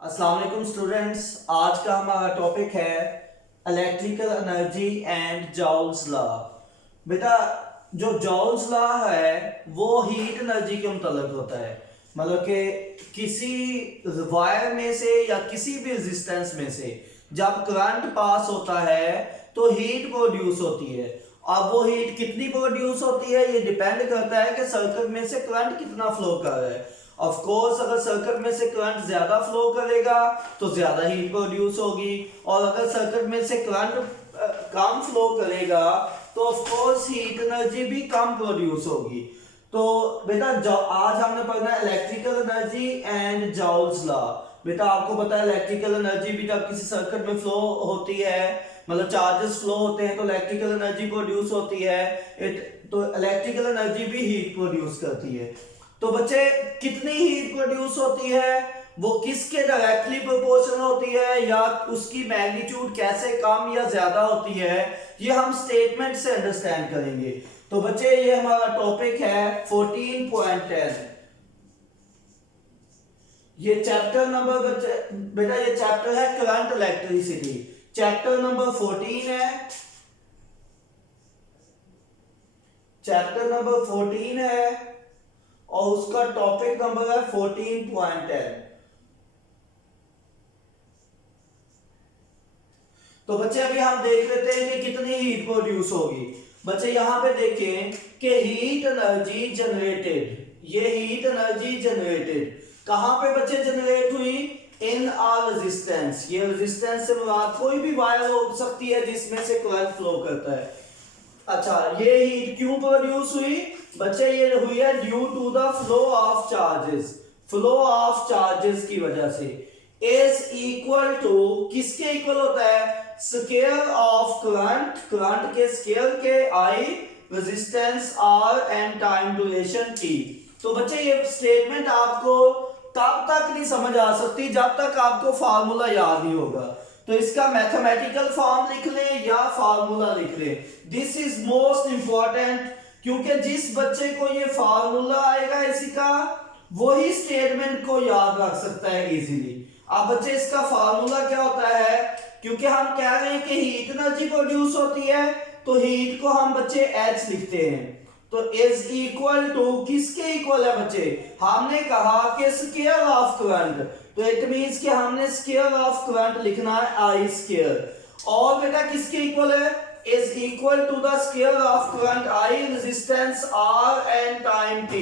अस्सलाम वालेकुम स्टूडेंट्स। आज का हमारा टॉपिक है electrical energy and Joule's law. बेटा, जो जॉल्स लॉ है वो हीट एनर्जी के मुतल्लिक होता है। मतलब कि किसी वायर में से या किसी भी रेजिस्टेंस में से जब करंट पास होता है तो हीट प्रोड्यूस होती है। अब वो हीट कितनी प्रोड्यूस होती है ये डिपेंड करता है कि सर्किट में से करंट कितना फ्लो कर रहा है। ऑफ कोर्स अगर सर्किट में से करंट ज्यादा फ्लो करेगा तो ज्यादा हीट प्रोड्यूस होगी, और अगर सर्किट में से करंट कम फ्लो करेगा तो ऑफ कोर्स हीट एनर्जी भी कम प्रोड्यूस होगी। तो बेटा आज हमने पढ़ना है electrical energy and Joule's law. बेटा आपको पता है इलेक्ट्रिकल एनर्जी भी जब किसी सर्किट में फ्लो होती है, मतलब चार्जेस फ्लो होते हैं तो इलेक्ट्रिकल एनर्जी प्रोड्यूस होती है। तो इलेक्ट्रिकल एनर्जी भी हीट प्रोड्यूस करती है। तो बच्चे कितनी हीट प्रोड्यूस होती है वो किसके डायरेक्टली प्रोपोर्शनल होती है या उसकी मैग्नीट्यूड कैसे कम या ज्यादा होती है, ये हम स्टेटमेंट से अंडरस्टैंड करेंगे। तो बच्चे ये हमारा टॉपिक है 14.10। ये चैप्टर नंबर बच्चे बेटा ये चैप्टर है करंट इलेक्ट्रिसिटी। चैप्टर नंबर 14 है। चैप्टर नंबर 14 है और उसका टॉपिक नंबर है 14.10। तो बच्चे अभी हम देख लेते हैं कि कितनी हीट प्रोड्यूस होगी। बच्चे यहां पे देखें कि हीट एनर्जी जनरेटेड, ये हीट एनर्जी जनरेटेड कहां पे बच्चे जनरेट हुई? इन आर रेजिस्टेंस। ये रेजिस्टेंस से मुराद कोई भी वायर हो सकती है जिसमें से करंट फ्लो करता है। अच्छा, ये हीट क्यों प्रोड्यूस हुई? बच्चे ये हुई है due to the flow of charges. Flow of charges की वजह से इज इक्वल टू किसके इक्वल होता है? स्केयर ऑफ करंट, करंट के स्केयर के I, resistance R and time duration T. तो बच्चे ये स्टेटमेंट आपको तब तक नहीं समझ आ सकती जब तक आपको फार्मूला याद नहीं होगा। तो इसका मैथमेटिकल फॉर्म लिख ले या फार्मूला लिख ले, दिस इज मोस्ट इंपॉर्टेंट, क्योंकि जिस बच्चे को ये फार्मूला आएगा इसी का वही स्टेटमेंट को याद रख सकता है इजीली। अब बच्चे इसका फार्मूला क्या होता है? क्योंकि हम कह रहे हैं कि हीट एनर्जी प्रोड्यूस होती है तो हीट को हम बच्चे H लिखते हैं। तो इज इक्वल टू किसके इक्वल है बच्चे? हमने कहा कि स्केयर ऑफ करंट, तो इट मींस कि हमने स्केयर ऑफ करंट लिखना है आई स्केयर। और बेटा किसके इक्वल है? Is equal to the square of current I, resistance R and time T।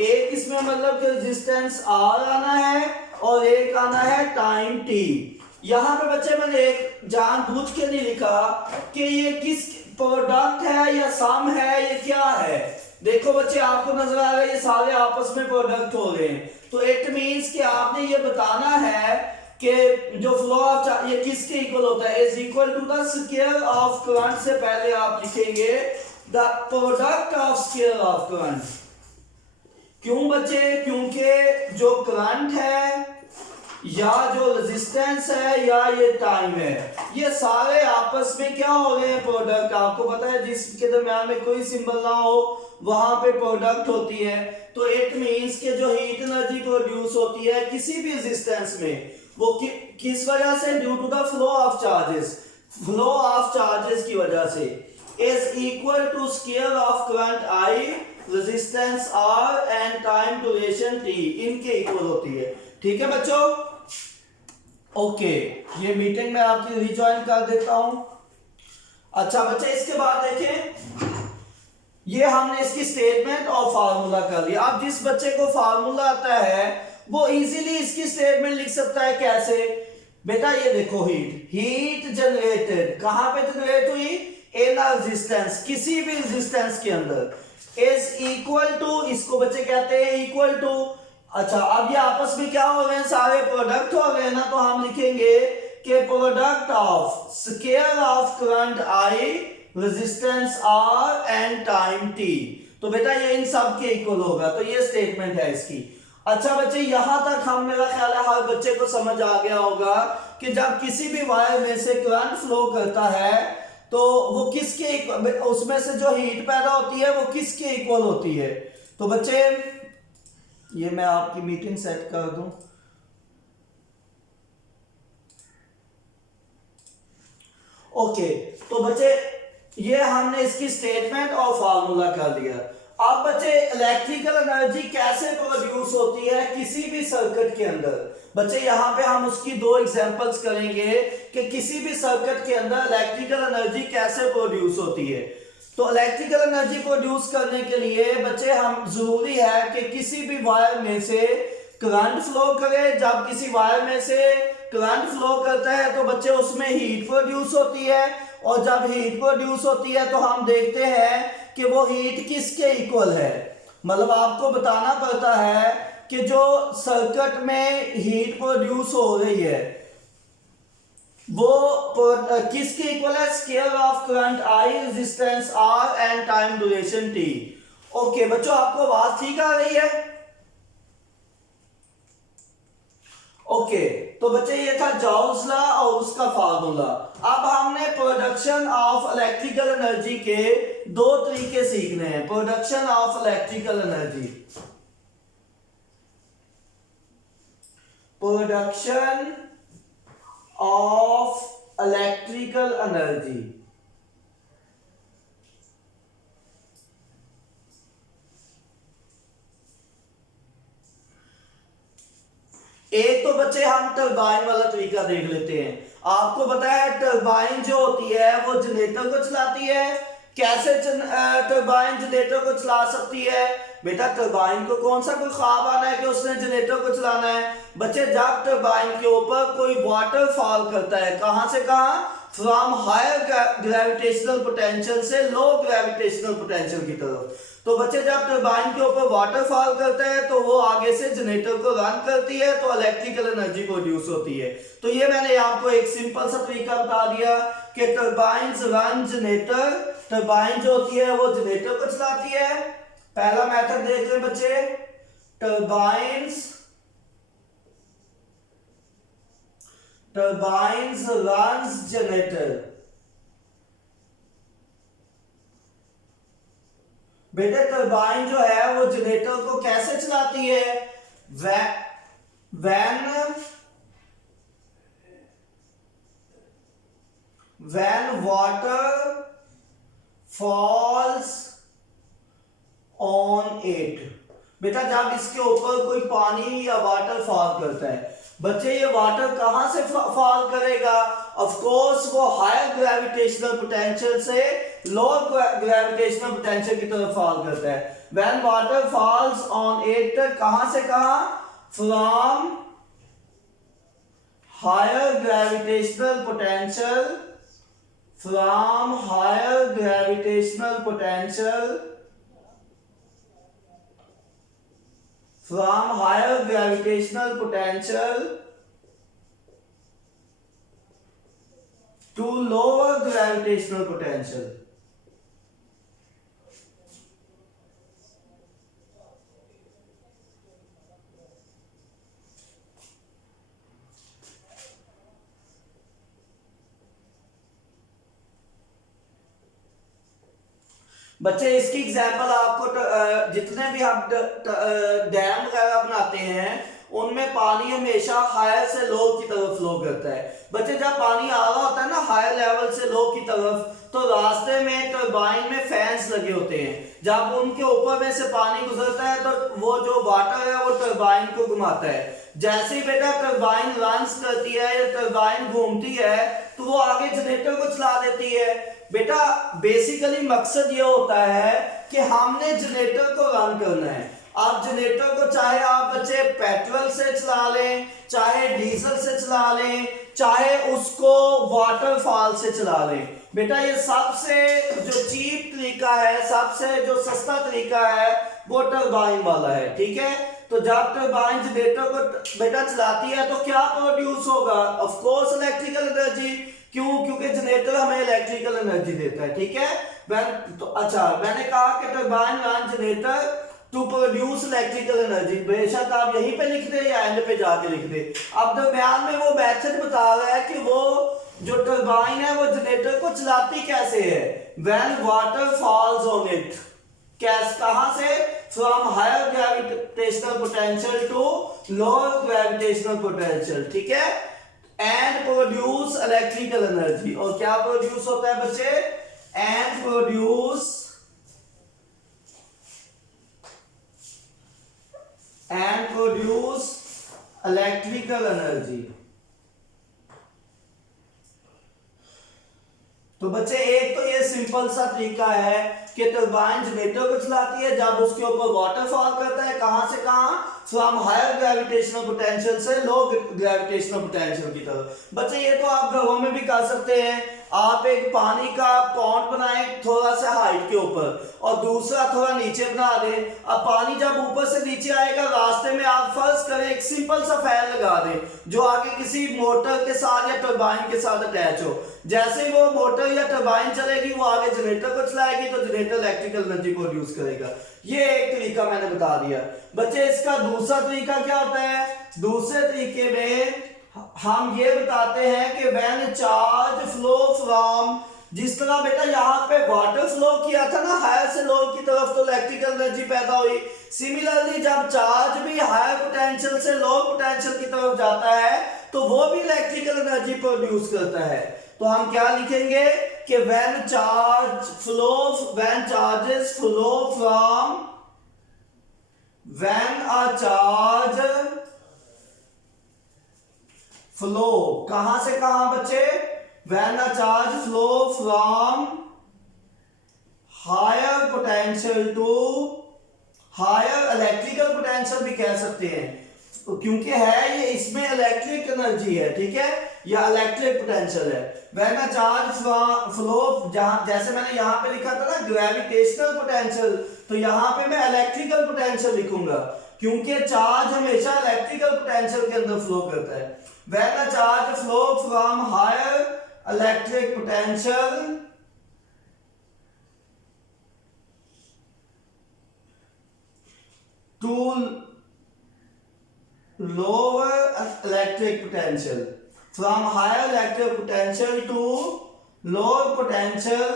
एक इसमें मतलब कि रेजिस्टेंस R आना है और एक आना है टाइम T। यहां पे बच्चे मैंने एक जानबूझ के नहीं लिखा कि ये किस प्रोडक्ट है या सम है, ये क्या है। देखो बच्चे आपको नजर आ रहा है ये सारे आपस में प्रोडक्ट हो रहे हैं, तो इट मींस कि आपने ये बताना है कि जो फ्लो ऑफ ये किसके इक्वल होता है? Is equal to the square of current से पहले आप लिखेंगे the product of square of current. क्यों बच्चे? क्योंकि जो करंट है या जो रेजिस्टेंस है या ये टाइम है, ये सारे आपस में क्या हो रहे हैं? प्रोडक्ट। आपको पता है जिसके दरम्यान में कोई सिंबल ना हो वहां पे प्रोडक्ट होती है। तो इट मींस के जो हीट एनर्जी प्रोड्यूस होती है किसी भी रेजिस्टेंस में वो किस वजह से? Due to the flow of charges. Flow of charges की वजह से is equal to square of current I, resistance R and time duration T, इनके इक्वल होती है। ठीक है बच्चों? ओके, ये मीटिंग में आपकी रिजॉइन कर देता हूं। अच्छा बच्चे, इसके बाद देखें ये हमने इसकी स्टेटमेंट और फार्मूला कर लिया। अब जिस बच्चे को फार्मूला आता है वो इजीली इसकी स्टेटमेंट लिख सकता है। कैसे? बेटा ये देखो, हीट जनरेटेड कहां पे जनरेट हुई? इन रेजिस्टेंस, किसी भी रेजिस्टेंस के अंदर, इज इक्वल टू, इसको बच्चे कहते हैं इक्वल टू। अच्छा, अब ये आपस में क्या हो रहे हैं? सारे प्रोडक्ट हो रहे हैं ना, तो हम लिखेंगे कि product of square of current I, resistance R and time T। तो बेटा ये इन सब के इक्वल होगा, तो ये स्टेटमेंट है इसकी। अच्छा बच्चे, यहां तक हम, मेरा ख्याल है हर बच्चे को समझ आ गया होगा कि जब किसी भी वायर में से करंट फ्लो करता है तो वो किसके, उसमें से जो हीट पैदा होती है वो किसके इक्वल होती है। तो बच्चे ये मैं आपकी मीटिंग सेट कर दूं। ओके, तो बच्चे ये हमने इसकी स्टेटमेंट और फार्मूला कर दिया। अब बच्चे इलेक्ट्रिकल एनर्जी कैसे प्रोड्यूस होती है किसी भी सर्किट के अंदर। बच्चे यहाँ पे हम उसकी दो एग्जांपल्स करेंगे कि किसी भी सर्किट के अंदर इलेक्ट्रिकल एनर्जी कैसे प्रोड्यूस होती है। तो इलेक्ट्रिकल एनर्जी प्रोड्यूस करने के लिए बच्चे हम जरूरी है कि किसी भी वायर में से करंट फ्लो करे। जब किसी वायर में से करंट फ्लो करता है तो बच्चे उसमें हीट प्रोड्यूस होती है, और जब हीट प्रोड्यूस होती है तो हम देखते हैं कि वो हीट किसके इक्वल है। मतलब आपको बताना पड़ता है कि जो सर्किट में हीट प्रोड्यूस हो रही है वो किसके इक्वल है, square of current I, resistance R and time duration T. Okay बच्चों, आपको आवाज ठीक आ रही है? ओके तो बच्चे ये था जॉल्स लॉ और उसका फार्मूला। अब हमने प्रोडक्शन ऑफ इलेक्ट्रिकल एनर्जी के दो तरीके सीखने हैं। Production of electrical energy, production of electrical energy. एक तो बच्चे हम टरबाइन वाला तरीका देख लेते हैं। आपको पता है टरबाइन जो होती है वो जनरेटर को चलाती है। कैसे टरबाइन जनरेटर को चला सकती है? बेटा टरबाइन को कौन सा कोई ख्वाब आना है कि उसने जनरेटर को चलाना है? बच्चे जब टरबाइन के ऊपर कोई वाटर फॉल करता है, कहां से कहां, फ्रॉम हायर ग्रेविटेशनल पोटेंशियल से लो ग्रेविटेशनल पोटेंशियल की तरफ। तो बच्चे जब टरबाइन के ऊपर वाटरफॉल करता है तो वो आगे से जनरेटर को रन करती है तो इलेक्ट्रिकल एनर्जी प्रोड्यूस होती है। तो ये मैंने आपको एक सिंपल सा तरीका बता दिया कि टरबाइन रन जनरेटर। टरबाइन जो होती है वो जनरेटर को चलाती है। पहला मेथड देख लें बच्चे, टरबाइन्स रन्स जनरेटर। बेटे टरबाइन जो है वो जनरेटर को कैसे चलाती है? when water falls on it। बेटा जब इसके ऊपर कोई पानी या वाटर फॉल करता है, बच्चे ये वाटर कहां से फॉल करेगा? ऑफ कोर्स वो हायर ग्रेविटेशनल पोटेंशियल से लोअर ग्रेविटेशनल पोटेंशियल की तरफ फॉल करता है। When water falls on it, कहां से कहां? From higher gravitational potential, from higher gravitational potential, from higher gravitational potential to lower gravitational potential। बच्चे इसकी एग्जाम्पल आपको जितने भी हम डैम वगैरह बनाते हैं उनमें पानी हमेशा हायर से लो की तरफ फ्लो करता है। बच्चे जब पानी आ रहा होता है ना हायर लेवल से लो की तरफ, तो रास्ते में टरबाइन में फैंस लगे होते हैं। जब उनके ऊपर में से पानी गुजरता है तो वो जो वाटर है वो टरबाइन को घुमाता है। जैसे ही बेटा टरबाइन रन्स करती है या टरबाइन घूमती है तो वो आगे जनरेटर को चला देती है। बेटा बेसिकली मकसद ये होता है कि हमने जनरेटर को रन करना है। आप जनरेटर को चाहे आप बच्चे पेट्रोल से चला लें, चाहे डीजल से चला लें, चाहे उसको वाटरफॉल से चला लें। बेटा ये सबसे जो चीप तरीका है, सबसे जो सस्ता तरीका है वो टरबाइन वाला है। ठीक है, तो जब टरबाइन जनरेटर को बेटा चलाती है तो क्या प्रोड्यूस होगा? Of course electrical energy. क्यों? क्योंकि जनरेटर हमें इलेक्ट्रिकल एनर्जी देता है। ठीक है, तो अच्छा मैंने कहा कि turbine run generator to produce electrical energy. बेशक आप यहीं पे लिख दे या एंड पे जाके लिख दे। अब दरम्यान में वो मेथड बता रहा है कि वो जो टरबाइन है वो जनरेटर को चलाती कैसे है। When water falls on it, कहां से? From higher gravitational potential to lower gravitational potential. ठीक है, एंड प्रोड्यूस इलेक्ट्रिकल एनर्जी। और क्या प्रोड्यूस होता है बच्चे? And produce electrical energy. तो बच्चे एक तो ये सिंपल सा तरीका है कि टरबाइन जनरेटर को चलाती है जब उसके ऊपर वाटर फॉल करता है, कहां से कहां? फ्रॉम हायर ग्रेविटेशनल पोटेंशियल से लो ग्रेविटेशनल पोटेंशियल की तरफ। बच्चे ये तो आप घरों में भी कर सकते हैं। आप एक पानी का पॉन्ड बनाएं थोड़ा सा हाइट के ऊपर और दूसरा थोड़ा नीचे बना दें। अब पानी जब ऊपर से नीचे आएगा रास्ते में आप फर्ज करें एक सिंपल सा फैन लगा दें जो आगे किसी मोटर के साथ या टरबाइन के साथ अटैच हो। जैसे ही वो मोटर या टरबाइन चलेगी वो आगे जनरेटर को चलाएगी तो जनरेटर इलेक्ट्रिकल एनर्जी प्रोड्यूस करेगा। ये एक तरीका मैंने बता दिया। बच्चे इसका दूसरा तरीका क्या होता है? दूसरे तरीके में हम ये बताते हैं कि व्हेन चार्ज फ्लो फ्रॉम, जिस तरह बेटा यहाँ पे वाटर फ्लो किया था ना हायर से लो की तरफ तो इलेक्ट्रिकल एनर्जी पैदा हुई, सिमिलरली जब चार्ज भी हायर पोटेंशियल से लो पोटेंशियल की तरफ जाता है तो वो भी इलेक्ट्रिकल एनर्जी प्रोड्यूस करता है। तो हम क्या लिखेंगे कि when charges flow from, when a charge flow, कहां से कहां बच्चे? When a charge flow from higher potential to higher electrical potential भी कह सकते हैं क्योंकि है ये इसमें इलेक्ट्रिक एनर्जी है, ठीक है, या इलेक्ट्रिक पोटेंशियल है। व्हेन अ चार्ज फ्लो, जहां जैसे मैंने यहां पे लिखा था ना ग्रेविटेशनल पोटेंशियल, तो यहां पे मैं इलेक्ट्रिकल पोटेंशियल लिखूंगा क्योंकि चार्ज हमेशा इलेक्ट्रिकल पोटेंशियल के अंदर फ्लो करता है। When a charge flow from higher electric potential to lower electric potential, from higher electric potential to lower potential,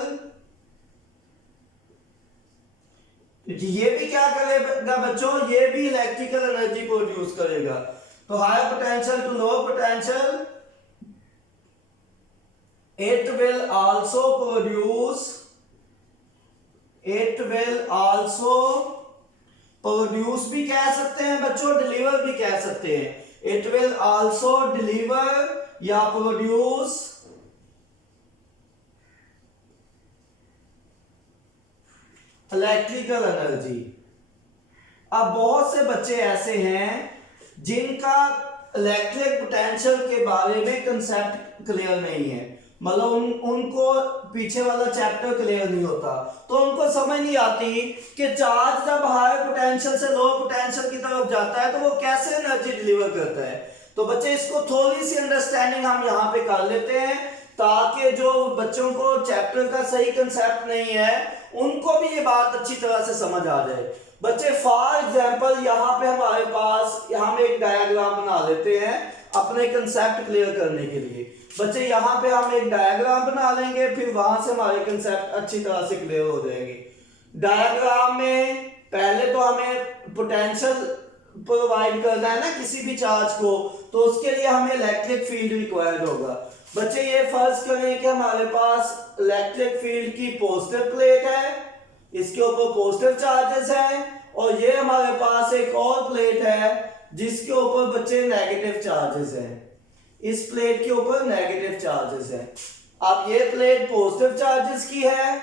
ये भी क्या करेगा बच्चों? ये भी इलेक्ट्रिकल एनर्जी प्रोड्यूस करेगा। तो higher potential to low potential, it will also produce भी कह सकते हैं बच्चों, डिलीवर भी कह सकते हैं। it will also deliver या produce इलेक्ट्रिकल एनर्जी। अब बहुत से बच्चे ऐसे हैं जिनका इलेक्ट्रिक पोटेंशियल के बारे में कंसेप्ट क्लियर नहीं है, मतलब उनको पीछे वाला चैप्टर क्लियर नहीं होता, तो उनको समझ नहीं आती कि चार्ज जब हायर पोटेंशियल से लो पोटेंशियल की तरफ जाता है तो वो कैसे एनर्जी डिलीवर करता है। तो बच्चे इसको थोड़ी सी अंडरस्टैंडिंग हम यहाँ पे कर लेते हैं ताकि जो बच्चों को चैप्टर का सही कंसेप्ट नहीं है उनको भी ये बात अच्छी तरह से समझ आ जाए। बच्चे फॉर एग्जांपल यहाँ पे हमारे पास हम एक डायग्राम बना लेते हैं अपने कंसेप्ट क्लियर करने के लिए। बच्चे यहाँ पे हम एक डायग्राम बना लेंगे फिर वहां से हमारे कंसेप्ट अच्छी तरह से क्लियर हो जाएंगे। डायग्राम में पहले तो हमें पोटेंशियल प्रोवाइड करना है ना किसी भी चार्ज को, तो उसके लिए हमें इलेक्ट्रिक फील्ड रिक्वायर्ड होगा। बच्चे ये फर्ज करें कि हमारे पास इलेक्ट्रिक फील्ड की पॉजिटिव प्लेट है, इसके ऊपर पॉजिटिव चार्जेस हैं, और ये हमारे पास एक और प्लेट है जिसके ऊपर बच्चे नेगेटिव चार्जेस हैं। इस प्लेट के ऊपर नेगेटिव चार्जेस हैं। अब ये प्लेट पॉजिटिव चार्जेस की है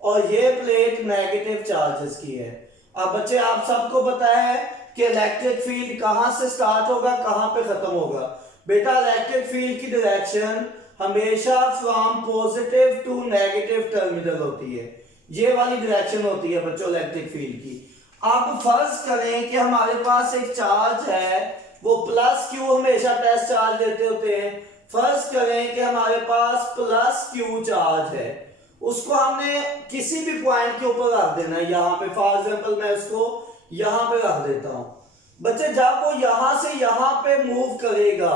और ये प्लेट नेगेटिव चार्जेस की है। अब बच्चे आप सबको पता है कि इलेक्ट्रिक फील्ड कहां से स्टार्ट होगा कहां पे खत्म होगा। बेटा इलेक्ट्रिक फील्ड की डायरेक्शन हमेशा from positive to negative terminal होती है, ये वाली डायरेक्शन होती है बच्चों इलेक्ट्रिक फील्ड की। अब फर्ज करें कि हमारे पास एक चार्ज है, वो प्लस क्यू हमेशा टेस्ट चार्ज देते होते हैं। फर्ज करें कि हमारे पास प्लस क्यू चार्ज है, उसको हमने किसी भी पॉइंट के ऊपर रख देना है। यहाँ पे फॉर एग्जांपल मैं उसको यहाँ पे रख देता हूं। बच्चे जब वो यहां से यहां पे मूव करेगा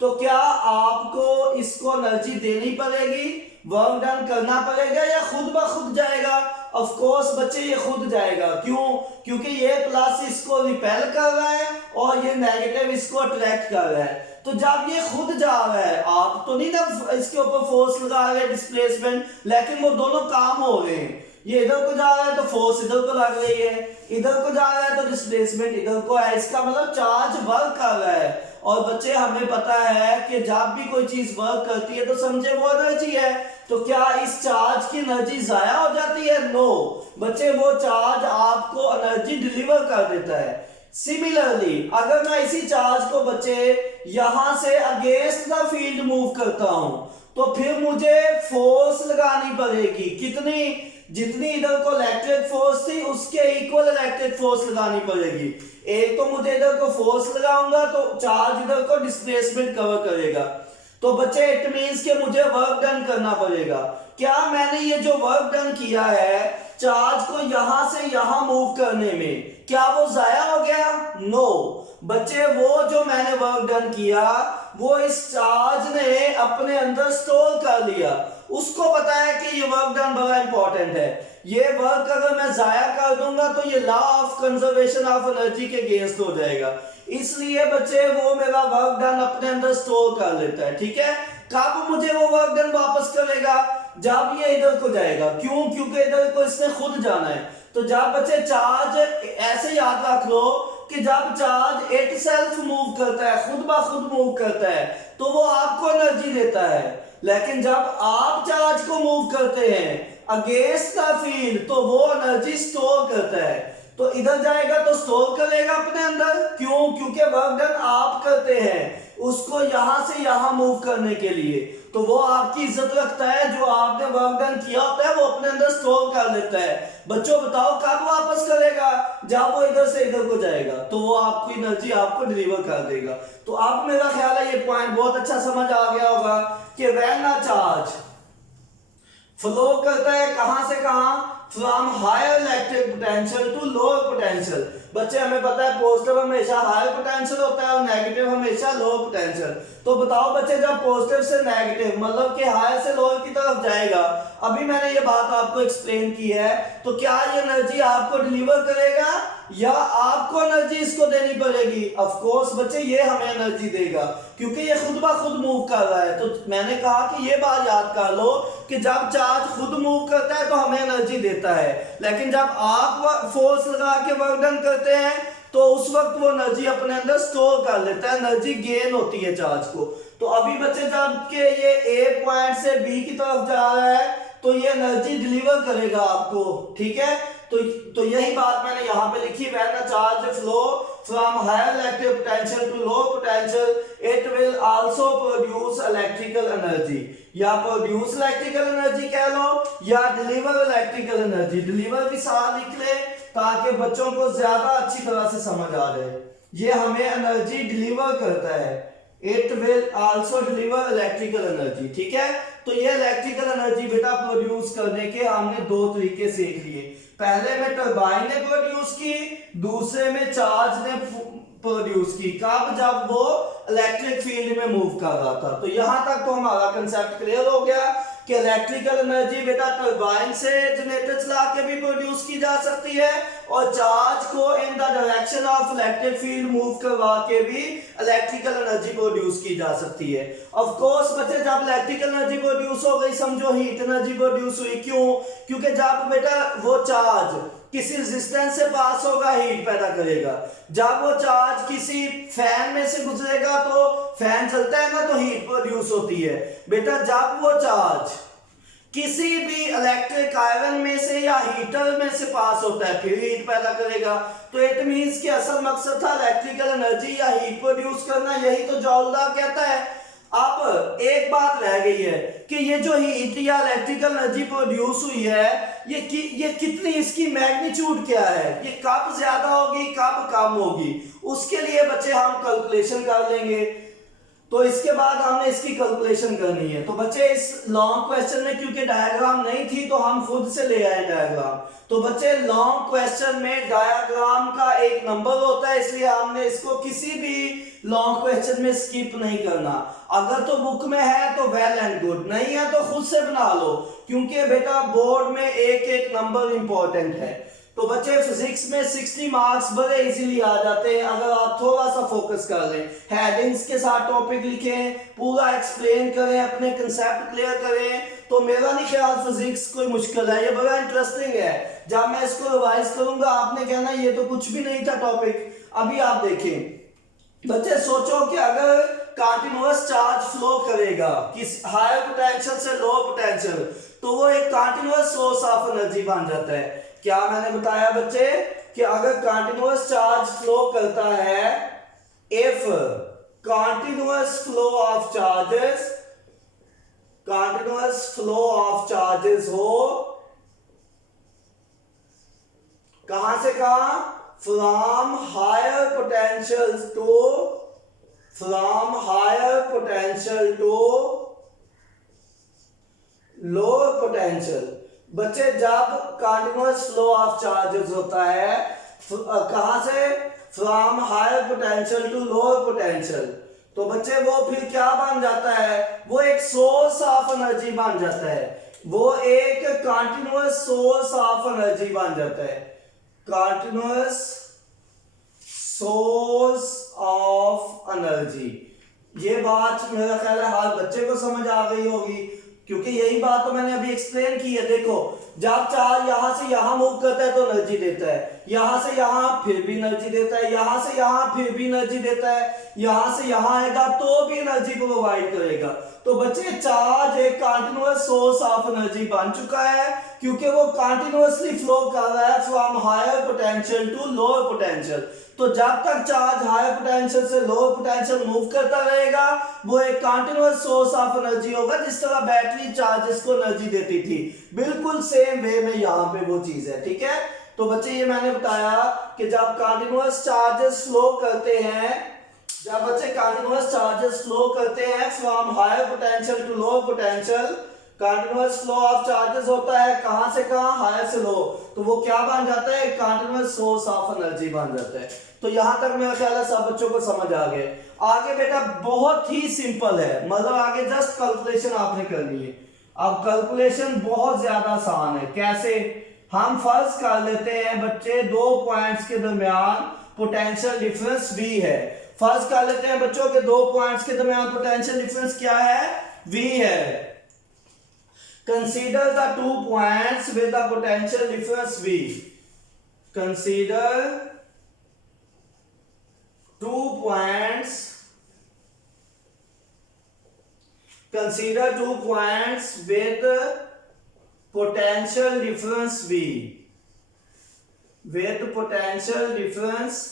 तो क्या आपको इसको एनर्जी देनी पड़ेगी, वर्क डन करना पड़ेगा, या खुद ब खुद जाएगा? ऑफ कोर्स बच्चे ये खुद जाएगा। क्यों? क्योंकि ये प्लस इसको रिपेल कर रहा है और ये नेगेटिव इसको अट्रैक्ट कर रहा है। तो जब ये खुद जा रहा है, आप तो नहीं ना इसके ऊपर फोर्स लगा रहे डिस्प्लेसमेंट, लेकिन वो दोनों काम हो रहे हैं। ये इधर को जा रहा है तो फोर्स इधर को लग रही है, इधर को जा रहा है तो डिस्प्लेसमेंट इधर को है। इसका मतलब चार्ज वर्क कर रहा है। और बच्चे हमें पता है कि जब भी कोई चीज वर्क करती है तो समझे वो एनर्जी है। तो क्या इस चार्ज की एनर्जी जाया हो जाती है? नो बच्चे, वो चार्ज आपको एनर्जी डिलीवर कर देता है। सिमिलरली अगर मैं इसी चार्ज को बच्चे यहां से अगेंस्ट द फील्ड मूव करता हूं तो फिर मुझे फोर्स लगानी पड़ेगी। कितनी? जितनी इधर को इलेक्ट्रिक फोर्स थी उसके इक्वल इलेक्ट्रिक फोर्स लगानी पड़ेगी। एक तो मुझे इधर को फोर्स लगाऊंगा तो चार्ज इधर को डिस्प्लेसमेंट कवर करेगा। तो बच्चे इट मींस कि मुझे वर्क डन करना पड़ेगा। क्या मैंने ये जो वर्क डन किया है चार्ज को यहां से यहां मूव करने में, क्या वो जाया हो गया? नो बच्चे, वो जो मैंने वर्क डन किया वो इस चार्ज ने अपने अंदर स्टोर कर लिया। उसको पता है कि ये वर्क डन बड़ा इंपॉर्टेंट है। ये वर्क अगर मैं जाया कर दूंगा तो ये law of conservation of energy के अगेंस्ट हो जाएगा। इसलिए बच्चे वो मेरा वर्क डन अपने अंदर स्टोर कर लेता है। ठीक है, कब मुझे वो वर्क डन वापस करेगा? जब ये इधर को जाएगा। क्यों? क्योंकि इधर को इसने खुद जाना है। तो जब बच्चे चार्ज, ऐसे याद रख लो कि जब चार्ज इट सेल्फ मूव करता है, खुद ब खुद मूव करता है, तो वो आपको एनर्जी देता है। लेकिन जब आप चार्ज को मूव करते हैं अगेंस्ट द फील्ड तो वो एनर्जी स्टोर करता है। तो इधर जाएगा तो स्टोर करेगा अपने अंदर। क्यों? क्योंकि वर्क डन आप करते हैं उसको यहां से यहां मूव करने के लिए, तो वो आपकी इज्जत रखता है। जो आपने वर्क डन किया होता है वो अपने अंदर स्टोर कर लेता है। बच्चों बताओ कब वापस करेगा? जब वो इधर से इधर को जाएगा तो वो आपको एनर्जी आपको डिलीवर कर देगा। तो अब मेरा ख्याल है ये पॉइंट बहुत अच्छा समझ आ गया होगा कि व्हेन अ चार्ज फ्लो करता है कहां से कहां, from higher electric potential to lower potential. बच्चे हमें पता है पॉजिटिव हमेशा हायर पोटेंशियल होता है और नेगेटिव हमेशा लोअर पोटेंशियल। तो बताओ बच्चे, जब पॉजिटिव से नेगेटिव मतलब कि हायर से लोअर की तरफ जाएगा, अभी मैंने ये बात आपको एक्सप्लेन की है, तो क्या ये एनर्जी आपको डिलीवर करेगा या आपको एनर्जी इसको देनी पड़ेगी? ऑफ कोर्स बच्चे ये हमें एनर्जी देगा क्योंकि ये खुद ब खुद मूव कर रहा है। तो मैंने कहा कि ये बात याद कर लो कि जब चार्ज खुद मूव करता है तो हमें एनर्जी देता है, लेकिन जब आप फोर्स लगा के वर्क डन करते हैं तो उस वक्त वो एनर्जी अपने अंदर स्टोर कर लेता है, एनर्जी गेन होती है चार्ज को। तो अभी बच्चे जब के ये ए पॉइंट से बी की तरफ जा रहा है तो ये एनर्जी डिलीवर करेगा आपको। ठीक है, तो यही बात मैंने यहाँ पे लिखी, when a charge flow from higher electric potential to low potential it will also produce electrical energy. या प्रोड्यूस इलेक्ट्रिकल एनर्जी कह लो या डिलीवर इलेक्ट्रिकल एनर्जी। डिलीवर भी साथ लिख ले ताकि बच्चों को ज्यादा अच्छी तरह से समझ आ जाए। ये हमें एनर्जी डिलीवर करता है, it will also deliver electrical energy. ठीक है, तो ये इलेक्ट्रिकल एनर्जी बेटा प्रोड्यूस करने के हमने दो तरीके सीख लिए। पहले में टरबाइन ने प्रोड्यूस की, दूसरे में चार्ज ने प्रोड्यूस की। कब? जब वो इलेक्ट्रिक फील्ड में मूव कर रहा था। तो यहां तक तो हमारा कंसेप्ट क्लियर हो गया कि इलेक्ट्रिकल एनर्जी बेटा टरबाइन से जनरेटर चला के भी प्रोड्यूस की जा सकती है और चार्ज को in the direction of electric field move करवा के भी इलेक्ट्रिकल एनर्जी प्रोड्यूस की जा सकती है। ऑफ कोर्स बच्चे, जब इलेक्ट्रिकल एनर्जी प्रोड्यूस हो गई समझो हीट एनर्जी प्रोड्यूस हुई। क्यों? क्योंकि जब बेटा वो चार्ज किसी रेजिस्टेंस से पास होगा हीट पैदा करेगा। जब वो चार्ज किसी फैन में से गुजरेगा तो फैन चलता है ना, तो हीट प्रोड्यूस होती है। बेटा जब वो चार्ज किसी भी इलेक्ट्रिक आयरन में से या हीटर में से पास होता है फिर हीट पैदा करेगा। तो इट मींस कि असल मकसद था इलेक्ट्रिकल एनर्जी या हीट प्रोड्यूस करना, यही तो जॉल लॉ कहता है। अब एक बात रह गई है कि ये जो हीट या इलेक्ट्रिकल एनर्जी प्रोड्यूस हुई है ये कितनी, इसकी मैग्नीट्यूड क्या है, ये कब ज्यादा होगी कब कम होगी, उसके लिए बच्चे हम कैलकुलेशन कर लेंगे। तो इसके बाद हमने इसकी कैलकुलेशन करनी है। तो बच्चे इस लॉन्ग क्वेश्चन में क्योंकि डायग्राम नहीं थी तो हम खुद से ले आए डायग्राम। तो बच्चे लॉन्ग क्वेश्चन में डायग्राम का एक नंबर होता है, इसलिए हमने इसको किसी भी लॉन्ग क्वेश्चन में स्किप नहीं करना। अगर तो बुक में है तो वेल एंड गुड, नहीं है तो खुद से बना लो, क्योंकि बेटा बोर्ड में एक एक नंबर इंपॉर्टेंट है। तो बच्चे फिजिक्स में 60 मार्क्स बड़े इजीली आ जाते हैं अगर आप थोड़ा सा फोकस कर लें, हेडिंग्स के साथ टॉपिक लिखें, पूरा एक्सप्लेन करें, अपने कंसेप्ट क्लियर करें। तो मेरा नहीं ख्याल फिजिक्स कोई मुश्किल है, ये बड़ा इंटरेस्टिंग है। जब मैं इसको रिवाइज करूंगा आपने कहना ये तो कुछ भी नहीं था टॉपिक। अभी आप देखें बच्चे, सोचो कि अगर कंटीन्यूअस चार्ज फ्लो करेगा किस हायर पोटेंशियल से लो पोटेंशियल, तो वो एक कंटीन्यूअस सोर्स ऑफ एनर्जी बन जाता है। क्या मैंने बताया बच्चे कि अगर कंटीन्यूअस चार्ज फ्लो करता है, if continuous flow of charges हो, कहां से कहां, from higher potential to lower potential. बच्चे जब कंटीन्यूअस फ्लो ऑफ चार्जेस होता है कहां से, from higher potential to lower potential, तो बच्चे वो फिर क्या बन जाता है, वो एक सोर्स ऑफ एनर्जी बन जाता है, वो एक कंटीन्यूअस सोर्स ऑफ एनर्जी बन जाता है, कंटीन्यूअस सोर्स ऑफ एनर्जी। ये बात मेरा ख्याल है हर बच्चे को समझ आ गई होगी, क्योंकि यही बात तो मैंने अभी एक्सप्लेन की है। देखो जब चार्ज यहां से यहां मूव करता है तो एनर्जी देता है, यहां से यहां फिर भी एनर्जी देता है, यहां से यहां फिर भी एनर्जी देता है, यहां से यहां आएगा तो भी एनर्जी प्रोवाइड करेगा। तो बच्चे चार्ज एक कंटीन्यूअस सोर्स ऑफ एनर्जी बन चुका है, क्योंकि वो कंटीन्यूअसली फ्लो कर रहा है from higher potential to lower potential. तो जब तक चार्ज हायर पोटेंशियल से लोअर पोटेंशियल मूव करता रहेगा वो एक कंटीन्यूअस सोर्स ऑफ एनर्जी होगा, जिस तरह बैटरी चार्जेस को एनर्जी देती थी, बिल्कुल सेम वे में यहां पे वो चीज है। ठीक है, तो बच्चे ये मैंने बताया कि जब कंटीन्यूअस चार्जेस फ्लो करते हैं, जब बच्चे कंटीन्यूअस चार्जेस फ्लो करते हैं from higher potential to lower potential, continuous flow of charges होता है कहां से कहां, हायर से लो, तो वो क्या बन जाता है, कंटीन्यूअस सोर्स ऑफ एनर्जी बन जाता है। तो यहां तक मेरा ख्याल है सब बच्चों को समझ आ गए। आगे बेटा बहुत ही सिंपल है, मतलब आगे जस्ट कैलकुलेशन आपने करनी है। अब कैलकुलेशन बहुत ज्यादा आसान है। कैसे, हम फर्ज कर लेते हैं बच्चे दो पॉइंट्स के दरमियान पोटेंशियल डिफरेंस V है। फर्ज कर लेते हैं बच्चों के दो पॉइंट्स के दरमियान पोटेंशियल डिफरेंस क्या है, V है। Consider the 2 points with the potential difference V. Consider 2 points. Consider 2 points with potential difference V. With potential difference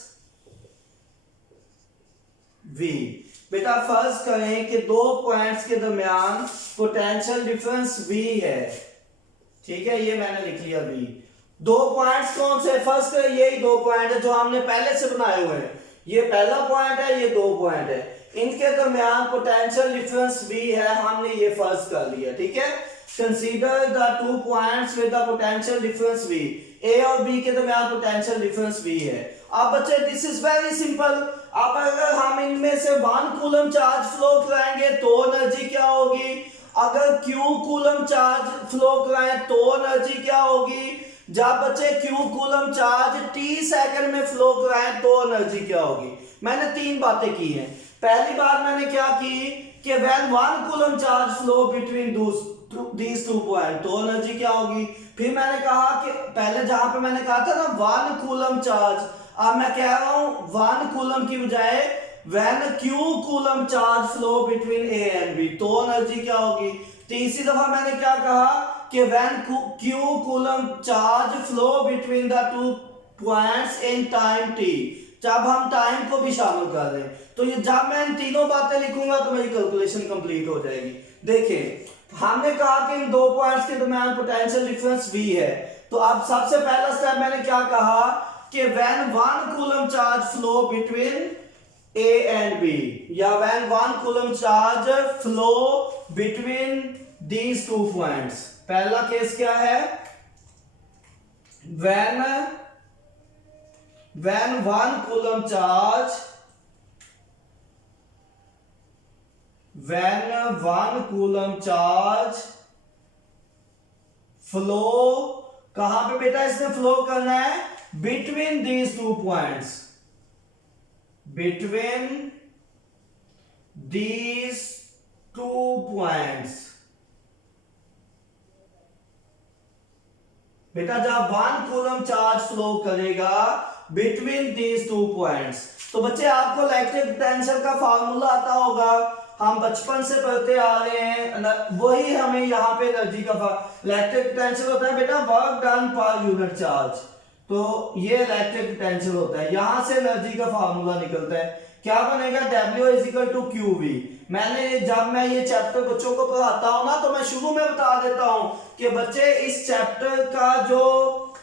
V. बेटा फर्ज करें कि दो पॉइंट्स के दरमियान पोटेंशियल डिफरेंस V है। ठीक है, ये मैंने लिख लिया V। दो पॉइंट्स कौन से, फर्ज करें यही दो पॉइंट है जो हमने पहले से बनाए हुए हैं, ये पहला पॉइंट है, ये दो पॉइंट है, इनके दरमियान पोटेंशियल डिफरेंस V है, हमने ये फर्ज कर लिया। ठीक है, consider the 2 points with the potential difference V, A और B के दरमियान पोटेंशियल डिफरेंस V है। अब बच्चे दिस इज वेरी सिंपल। अब अगर हम इनमें से 1 कूलम चार्ज फ्लो कराएंगे तो एनर्जी क्या होगी, अगर Q कूलम चार्ज फ्लो कराएं तो एनर्जी क्या होगी, जब बच्चे Q coulomb charge t second में फ्लो कराएं तो एनर्जी क्या होगी। मैंने 3 बातें की हैं। पहली बात मैंने क्या की कि when 1 coulomb charge flow between these 2 point तो एनर्जी क्या होगी। फिर मैंने कहा कि पहले जहां पे मैंने कहा था ना 1 कूलम चार्ज, अब मैं कह रहा हूं 1 कूलम की बजाय when Q coulomb charge flow between A and B तो एनर्जी क्या होगी। तीसरी दफा मैंने क्या कहा कि when Q coulomb charge flow between the 2 points in time t, जब हम टाइम को भी शामिल कर दें, तो ये जब मैं इन तीनों बातें लिखूंगा तो मेरी कैलकुलेशन कंप्लीट हो जाएगी। देखिए हमने कहा कि इन दो पॉइंट्स के दरमियान पोटेंशियल डिफरेंस V है, तो अब सबसे पहला स्टेप मैंने क्या कहा कि when 1 coulomb charge flow between A and B, या when one coulomb charge flow between these two points. पहला केस क्या है? when one coulomb charge flow, कहां पे बेटा इसने फ्लो करना है? Between these two points, between these two points. बेटा जब वन कूलम चार्ज फ्लो करेगा बिटवीन दीज टू पॉइंट्स, तो बच्चे आपको इलेक्ट्रिक पोटेंशियल का फार्मूला आता होगा, हम बचपन से पढ़ते आ रहे हैं, वही हमें यहाँ पे एनर्जी का इलेक्ट्रिक पोटेंशियल होता है बेटा work done per unit charge. तो ये इलेक्ट्रिक पोटेंशियल होता है, यहां से एनर्जी का फार्मूला निकलता है, क्या बनेगा? W is equal to QV। मैंने जब मैं ये चैप्टर बच्चों को पढ़ाता हूं ना, तो मैं शुरू में बता देता हूं कि बच्चे इस चैप्टर का जो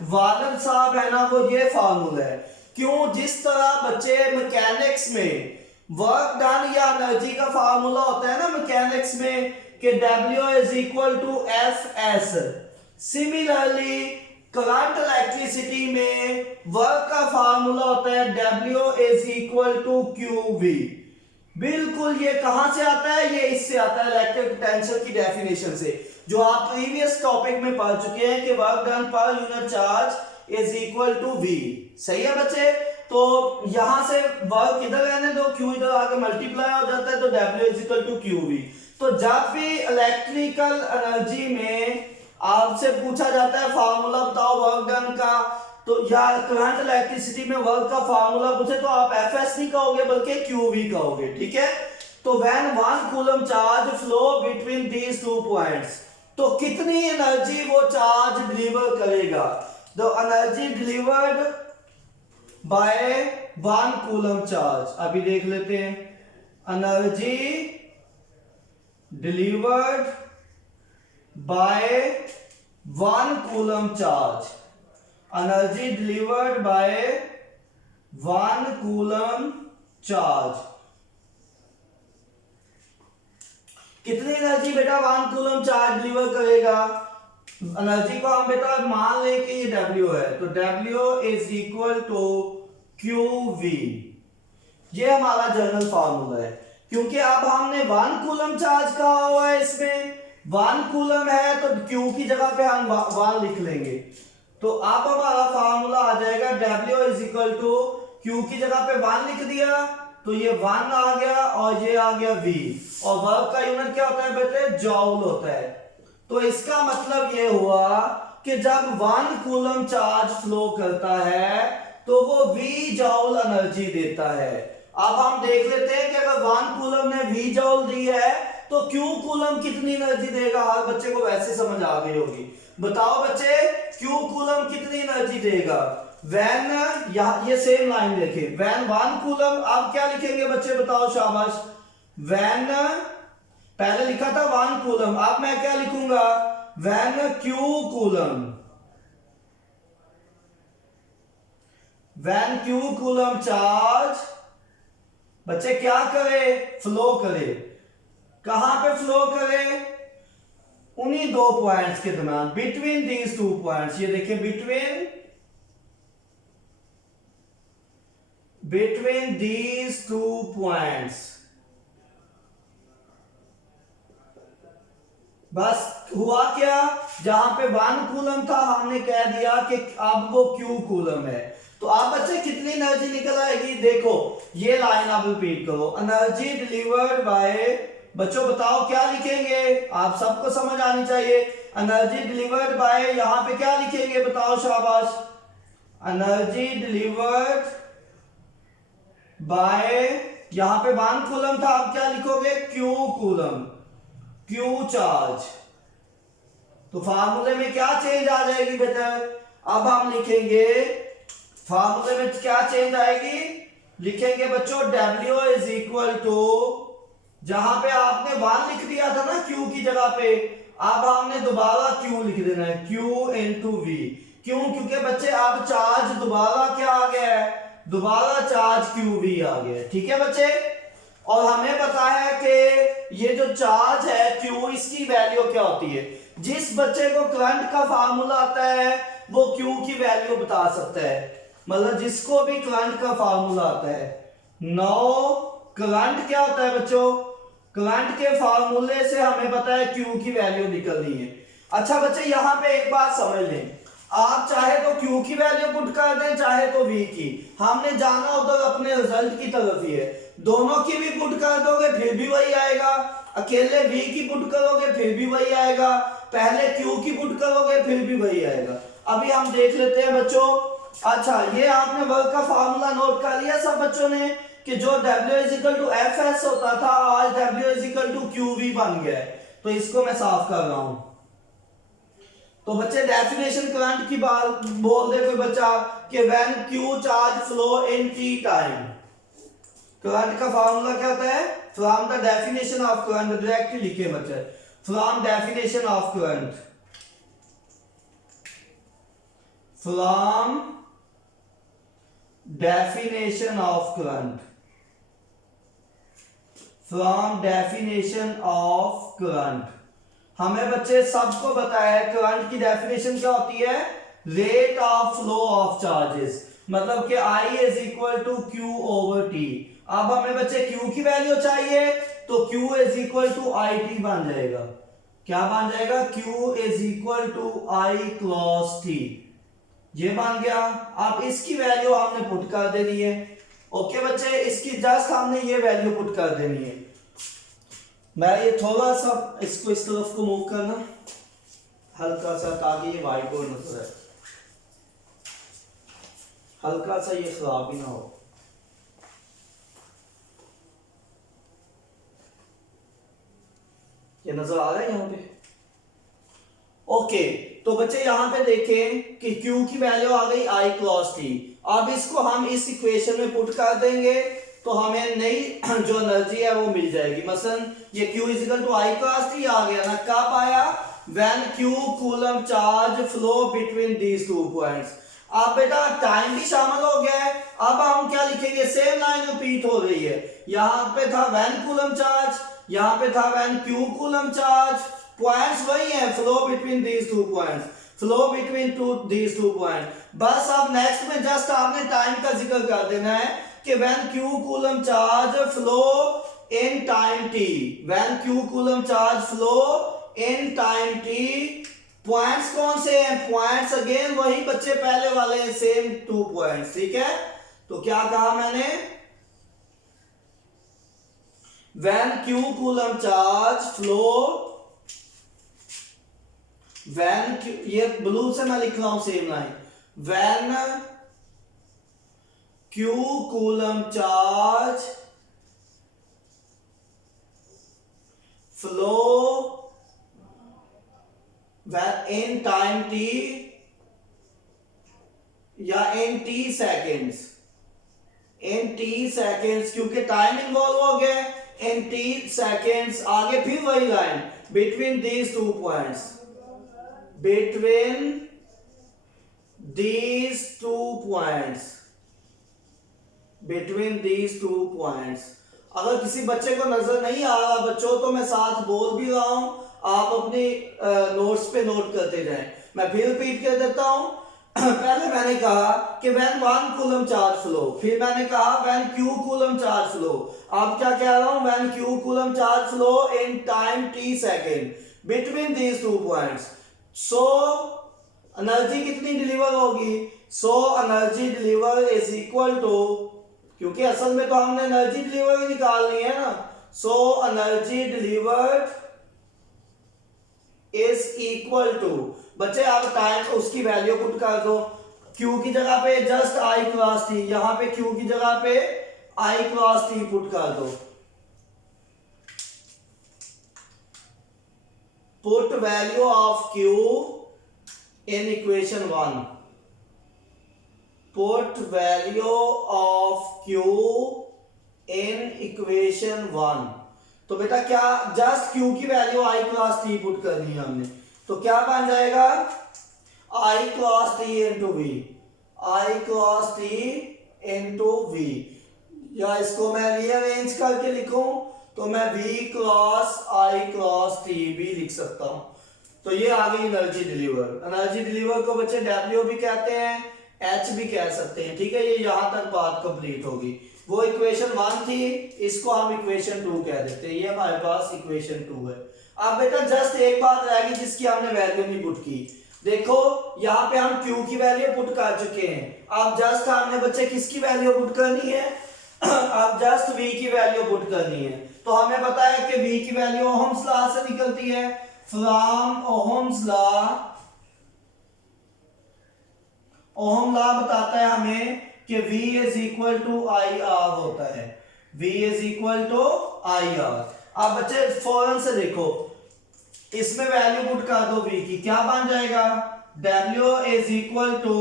वालिद साहब है ना, वो ये फार्मूला है। क्यों? जिस तरह बच्चे मैकेनिक्स में वर्क डन या एनर्जी का फार्मूला होता है ना मैकेनिक्स में कि W is equal to FS, similarly current electricity में वर्क का फार्मूला होता है W is equal to QV। बिल्कुल ये कहां से आता है? ये इससे आता है इलेक्ट्रिक पोटेंशियल की डेफिनेशन से, जो आप प्रीवियस टॉपिक में पढ़ चुके हैं कि work done per unit charge is equal to V। सही है बच्चे? तो यहां से वर्क इधर रहने दो, Q इधर आके मल्टीप्लाई हो जाता है, तो W is equal to QV। तो जब भी इलेक्ट्रिकल एनर्जी में आपसे पूछा जाता है फार्मूला बताओ वर्क डन का, तो या करंट इलेक्ट्रिसिटी में वर्क का फार्मूला पूछे तो आप FS नहीं कहोगे बल्कि QV कहोगे, ठीक है? तो when one coulomb charge flow between these two points, तो कितनी एनर्जी वो चार्ज डिलीवर करेगा? The energy delivered by one coulomb charge, अभी देख लेते हैं। Energy delivered by one coulomb charge, energy delivered by one coulomb charge, कितनी energy बेटा वन कूलम चार्ज डिलीवर करेगा? एनर्जी को हम बेटा मान लें कि ये W है, तो W is equal to QV। ये हमारा जनरल फार्मूला है, क्योंकि अब हमने वन कूलम चार्ज कहा हुआ है, इसमें वन कूलम है तो Q की जगह पे हम वन लिख लेंगे, तो अब हमारा फार्मूला आ जाएगा W is equal to Q की जगह पे वन लिख दिया, तो ये वन आ गया और ये आ गया V, और वर्क का यूनिट क्या होता है बेटे? जॉउल होता है। तो इसका मतलब ये हुआ कि जब वन कूलम चार्ज फ्लो करता है तो वो V जॉउल एनर्जी देता है। अब हम देख लेते हैं कि अगर वन कूलम ने V जॉउल दी है तो Q कूलम कितनी एनर्जी देगा? हर बच्चे को वैसे समझ आ गई होगी। बताओ बच्चे Q कूलम कितनी एनर्जी देगा? व्हेन, ये सेम लाइन देखें, व्हेन वन कूलम, अब क्या लिखेंगे बच्चे बताओ शाबाश? व्हेन, पहले लिखा था वन कूलम, अब मैं क्या लिखूंगा? When Q coulomb, when Q coulomb charge बच्चे क्या करे? फ्लो करे। कहां पे फ्लो करे? उन्हीं दो पॉइंट्स के दरमियान, बिटवीन दीज टू पॉइंट्स। ये देखिए बिटवीन दीज टू पॉइंट्स। बस हुआ क्या? जहां पे वन कूलम था हमने कह दिया कि अब वो Q कूलम है। तो आप बच्चे कितनी एनर्जी निकल आएगी? देखो ये लाइन आप रिपीट करो, एनर्जी डिलीवर्ड बाय, बच्चों बताओ क्या लिखेंगे? आप सबको समझ आनी चाहिए। एनर्जी डिलीवर्ड बाय, यहां पे क्या लिखेंगे बताओ शाबाश? एनर्जी डिलीवर्ड बाय, यहां पे वन कूलम था, आप क्या लिखोगे? Q coulomb, Q charge. तो फार्मूले में क्या चेंज आ जाएगी बेटा? अब हम लिखेंगे, फार्मूले में क्या चेंज आएगी? लिखेंगे बच्चों W इज इक्वल टू, जहां पे आपने वन लिख दिया था ना Q की जगह पे, अब हमने दोबारा Q लिख देना है, Q इंटू V। क्यों? क्योंकि बच्चे अब चार्ज दोबारा क्या आ गया है? दोबारा चार्ज क्यू भी आ गया, ठीक है बच्चे। और हमें पता है कि ये जो चार्ज है क्यू, इसकी वैल्यू क्या होती है। जिस बच्चे को करंट का फार्मूला आता है वो क्यू की वैल्यू बता सकता है, मतलब जिसको भी करंट का फार्मूला आता है। नो करंट क्या होता है बच्चों, करंट के फार्मूले से हमें पता है क्यू की वैल्यू निकलनी है। अच्छा बच्चे यहां पे एक बात समझ लें, आप चाहे तो Q की वैल्यू पुट कर दें, चाहे तो V की, हमने जाना उधर अपने रिजल्ट की तरफ ही है। दोनों की भी पुट कर दोगे फिर भी वही आएगा, अकेले V की पुट करोगे फिर भी वही आएगा, पहले Q की पुट करोगे फिर भी वही आएगा। अभी हम देख लेते हैं बच्चों। अच्छा ये आपने वर्क का फार्मूला नोट कर लिया सब बच्चों ने कि जो W=Fs होता था आज W=QV बन गया है। तो इसको मैं साफ कर रहा हूं। तो बच्चे डेफिनेशन करंट की बात बोल दे कोई बच्चा कि when Q charge flow in T time. Current का फार्मूला क्या होता है, from the definition of current, directly लिखे बच्चे, from definition of current, from definition of current, from definition of current. हमें बच्चे सबको बताया है करंट की डेफिनेशन क्या होती है, rate of flow of charges, मतलब कि I = Q/T। अब हमें बच्चे Q की वैल्यू चाहिए तो Q = IT बन जाएगा। क्या बन जाएगा, Q = I क्रॉस T, ये बन गया। अब इसकी वैल्यू हमने पुट कर देनी है। ओके बच्चे, इसकी जस्ट हमने ये वैल्यू पुट कर देनी है। मैं ये थोड़ा सा इसको इस तरफ को मूव करना हल्का सा, ताकि ये व्हाइट बोर्ड नजर आए, हल्का सा ये खराब ही ना हो। ये नजर आ रहा है यहाँ पे। ओके तो बच्चे यहाँ पे देखें कि Q की वैल्यू आ गई I क्रॉस T। अब इसको हम इस इक्वेशन में पुट कर देंगे तो हमें नई जो एनर्जी है वो मिल जाएगी। मसलन ये Q = I क्रॉस T आ गया ना, कब आया, when Q coulomb charge flow between these two points. अब बेटा टाइम भी शामिल हो गया है। अब हम क्या लिखेंगे, सेम लाइन रिपीट हो रही है। यहाँ पे था व्हेन कूलम चार्ज, यहाँ पे था when Q coulomb charge, points वही है, flow between these two points, flow between these two point. बस अब नेक्स्ट में जस्ट आपने टाइम का जिक्र कर देना है कि when Q coulomb charge flow in time t, when Q coulomb charge flow in time t, points कौन से हैं, पॉइंट्स अगेन वही बच्चे पहले वाले हैं, सेम 2 पॉइंट्स, ठीक है। तो क्या कहा मैंने, when Q coulomb charge flow, when ये ब्लू से मैं लिख रहा हूं same line, when Q coulomb charge flow in time t या in t seconds, in t seconds, क्योंकि टाइम इन्वॉल्व हो गया, इन t सेकेंड्स, आगे फिर वही line, between these two points, between these two points, between these two points. अगर किसी बच्चे को नजर नहीं आ रहा बच्चों तो मैं साथ बोल भी रहा हूं, आप अपनी नोट्स पे नोट करते जाएं। मैं फिर रिपीट कर देता हूं। पहले मैंने कहा कि व्हेन 1 कूलम चार्ज फ्लो, फिर मैंने कहा when Q coulomb charge flow. अब क्या कह रहा हूं, when Q coulomb charge flow in time t second between these two points. So energy कितनी डिलीवर होगी, so energy deliver is equal to, क्योंकि असल में तो हमने एनर्जी डिलीवर निकालनी है ना, so energy delivered is equal to, बच्चे आप टाइम उसकी वैल्यू पुट कर दो, Q की जगह पे जस्ट I क्रॉस T, यहां पे Q की जगह पे I क्रॉस T पुट कर दो। Put value of Q in equation 1, put value of Q in equation 1। तो बेटा क्या जस्ट Q की value I cross T put करनी है हमने, तो क्या बन जाएगा, I cross T into V, I cross T into V, या इसको मैं रीअरेंज करके लिखूं तो मैं v cross I cross t भी लिख सकता हूं। तो ये आ गई एनर्जी डिलीवर। एनर्जी डिलीवर को बच्चे W भी कहते हैं, H भी कह सकते हैं, ठीक है। ये यहां तक बात कंप्लीट होगी। वो इक्वेशन 1 थी, इसको हम इक्वेशन 2 कह देते हैं। ये हमारे पास इक्वेशन 2 है। अब बेटा जस्ट एक बात रह गई जिसकी हमने वैल्यू नहीं पुट की। देखो यहाँ पे हम Q की वैल्यू पुट कर चुके हैं। अब जस्ट हमने बच्चे किसकी वैल्यू पुट करनी है? अब जस्ट V की वैल्यू पुट करनी है। तो हमें पता है कि V की वैल्यू ओहम्स लॉ से निकलती है। From Ohm's law, Ohm law बताता है हमें कि V is equal to I R होता है। V is equal to I R. अब बच्चे फौरन से देखो, इसमें वैल्यू पुट कर दो V की, क्या बन जाएगा? W is equal to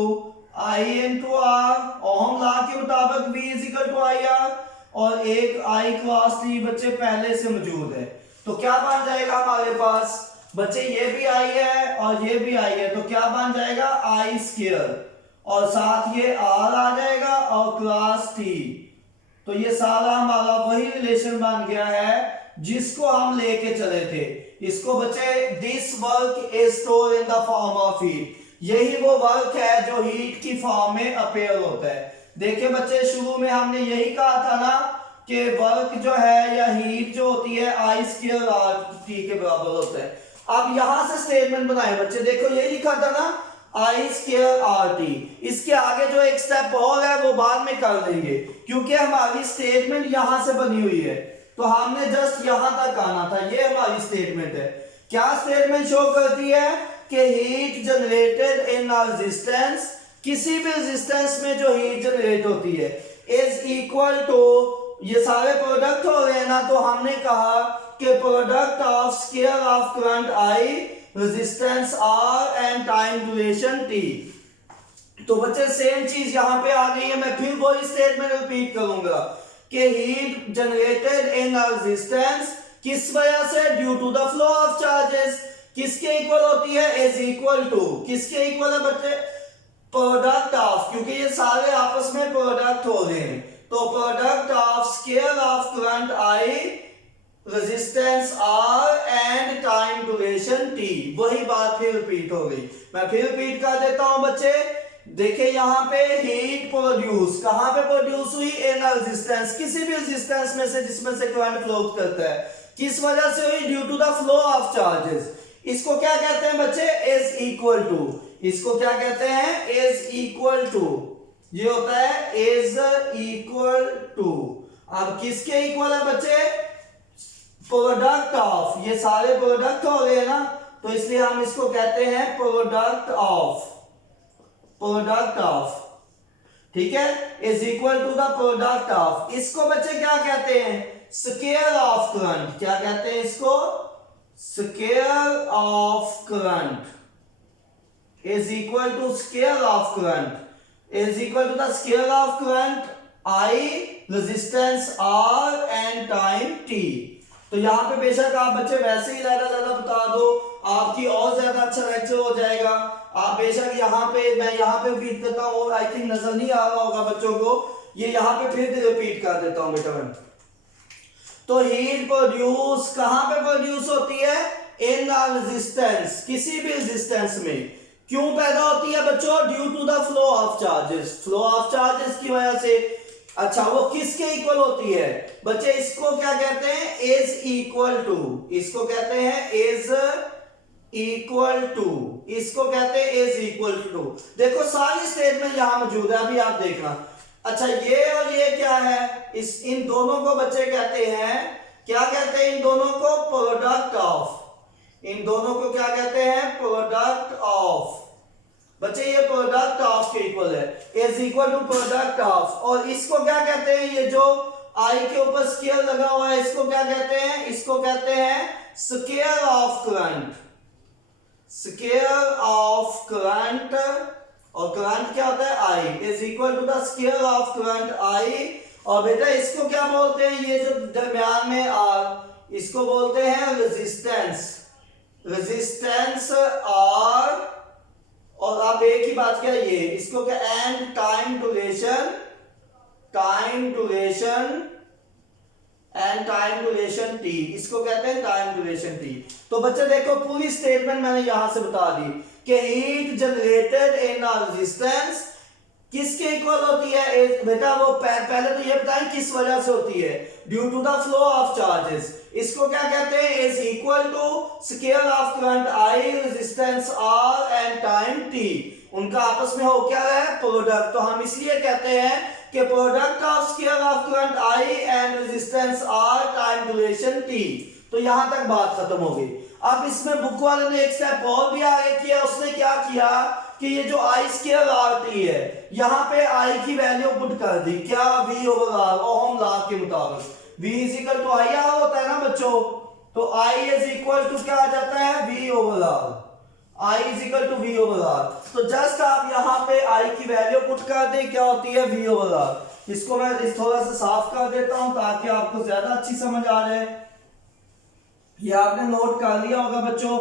I into R. Ohm law के मुताबिक V is equal to I R, और एक I क्रॉस T बच्चे पहले से मौजूद है। तो क्या बन जाएगा हमारे पास बच्चे? ये भी I है और ये भी I है, तो क्या बन जाएगा? I स्क्वायर, और साथ ये R आ जाएगा और क्रॉस T। तो ये सारा हमारा वही रिलेशन बन गया है जिसको हम लेके चले थे। इसको बच्चे this work is stored in the form of heat. यही वो वर्क है जो हीट की फॉर्म में अपीयर होता है। देखिए बच्चे शुरू में हमने यही कहा था ना कि वर्क जो है या हीट जो होती है I स्क्वायर R T के बराबर होता है। अब यहां से स्टेटमेंट बनाए बच्चे, देखो यही लिखा था ना I स्क्वायर R T। इसके आगे जो एक स्टेप और है वो बाद में कर देंगे क्योंकि हमारी स्टेटमेंट यहां से बनी हुई है। तो हमने जस्ट यहां तक आना था। ये हमारी स्टेटमेंट है। क्या स्टेटमेंट शो करती है कि हीट जनरेटेड इन रेजिस्टेंस, किसी भी रेजिस्टेंस में जो हीट जनरेट होती है, इज इक्वल टू, ये सारे प्रोडक्ट हो रहे हैं ना, तो हमने कहा कि product of square of current I, resistance R and time duration T। तो बच्चे सेम चीज यहां पे आ गई है। मैं फिर वही स्टेटमेंट रिपीट करूंगा कि हीट जनरेटेड इन रेजिस्टेंस किस वजह से? Due to the flow of charges. किसके इक्वल होती है? इज इक्वल टू, किसके इक्वल है बच्चे? प्रोडक्ट ऑफ, क्योंकि ये सारे आपस में प्रोडक्ट हो रहे हैं। तो product of square of current I, resistance R and time duration T। वही बात फिर रिपीट हो गई। मैं फिर रिपीट कर देता हूं बच्चे। देखिए यहां पे हीट प्रोड्यूस कहां पे प्रोड्यूस हुई? इन रेजिस्टेंस, किसी भी रेजिस्टेंस में से जिसमें से करंट फ्लो करता है। किस वजह से हुई? Due to the flow of charges. इसको क्या कहते हैं बच्चे? Is equal to. इसको क्या कहते हैं? Is equal to. ये होता है इज इक्वल टू। अब किसके इक्वल है बच्चे? प्रोडक्ट ऑफ, ये सारे प्रोडक्ट हो गए ना, तो इसलिए हम इसको कहते हैं प्रोडक्ट ऑफ। प्रोडक्ट ऑफ, ठीक है, is equal to the product of. इसको बच्चे क्या कहते हैं? Square of current. क्या कहते हैं इसको? Square of current is equal to square of current is equal to the square of current I, resistance R and time T। तो यहां पे बेशक आप बच्चे वैसे ही ज्यादा बता दो, आपकी और ज्यादा अच्छा लेक्चर हो जाएगा। आप बेशक यहाँ पे, मैं यहाँ पे रिपीट करता हूँ, आई थिंक नजर नहीं आ रहा होगा बच्चों को, ये यहाँ पे फिर रिपीट कर देता हूँ बेटा मैं। तो हीट प्रोड्यूस कहां पे प्रोड्यूस होती है? इन रेजिस्टेंस, किसी भी रेजिस्टेंस में। क्यों पैदा होती है बच्चों? Due to the flow of charges. Flow of charges की वजह से। अच्छा, वो किसके इक्वल होती है बच्चे? इसको क्या कहते हैं? Is equal to. इसको कहते हैं इज इक्वल टू। इसको कहते हैं इज इक्वल टू। देखो सारी स्टेटमेंट यहां मौजूद है, अभी आप देखना। अच्छा, ये और ये क्या है? इन दोनों को बच्चे कहते हैं, क्या कहते हैं इन दोनों को? Product of. इन दोनों को क्या कहते हैं? Product of. बच्चे ये प्रोडक्ट ऑफ के इक्वल है, is equal to product of. और इसको क्या कहते हैं? ये जो I के ऊपर स्क्वायर लगा हुआ है, इसको क्या कहते हैं? इसको कहते हैं square of current. Square of current, और करंट क्या होता है? I is equal to the square of current I। और बेटा इसको क्या बोलते हैं? ये जो दरमियान में R, इसको बोलते हैं रेजिस्टेंस। रेजिस्टेंस R, और आप एक ही बात क्या, ये इसको क्या? And time duration time duration and time duration T, इसको कहते हैं टाइम ड्यूरेशन टी। तो बच्चे देखो पूरी स्टेटमेंट मैंने यहां से बता दी कि heat generated in a resistance किसके इक्वल होती है बेटा, वो पहले तो ये बताएं किस वजह से होती है, due to the flow of charges. इसको क्या कहते हैं, is equal to square of current I, resistance R and time T. उनका आपस में हो क्या है, प्रोडक्ट। तो हम इसलिए कहते हैं कि product of square of current I and resistance R time duration T. तो यहां तक बात खत्म हो गई। अब इसमें बुक वाले ने एक स्टेप और भी आगे किया, उसने क्या किया कि ये जो आई स्केयर आर टी है, यहां पे आई की वैल्यू पुट कर दी, क्या, V over R, Ohm law के मुताबिक। V is equal to I R होता है ना बच्चों, तो I इज इक्वल टू क्या आ जाता है, V over R. I is equal to V over R. तो जस्ट आप यहाँ पे I की वैल्यू पुट कर दें, क्या होती है, V ओवर आर। इसको मैं थोड़ा सा साफ कर देता हूं ताकि आपको ज्यादा अच्छी समझ आ जाए। ये आपने नोट कर लिया होगा बच्चों।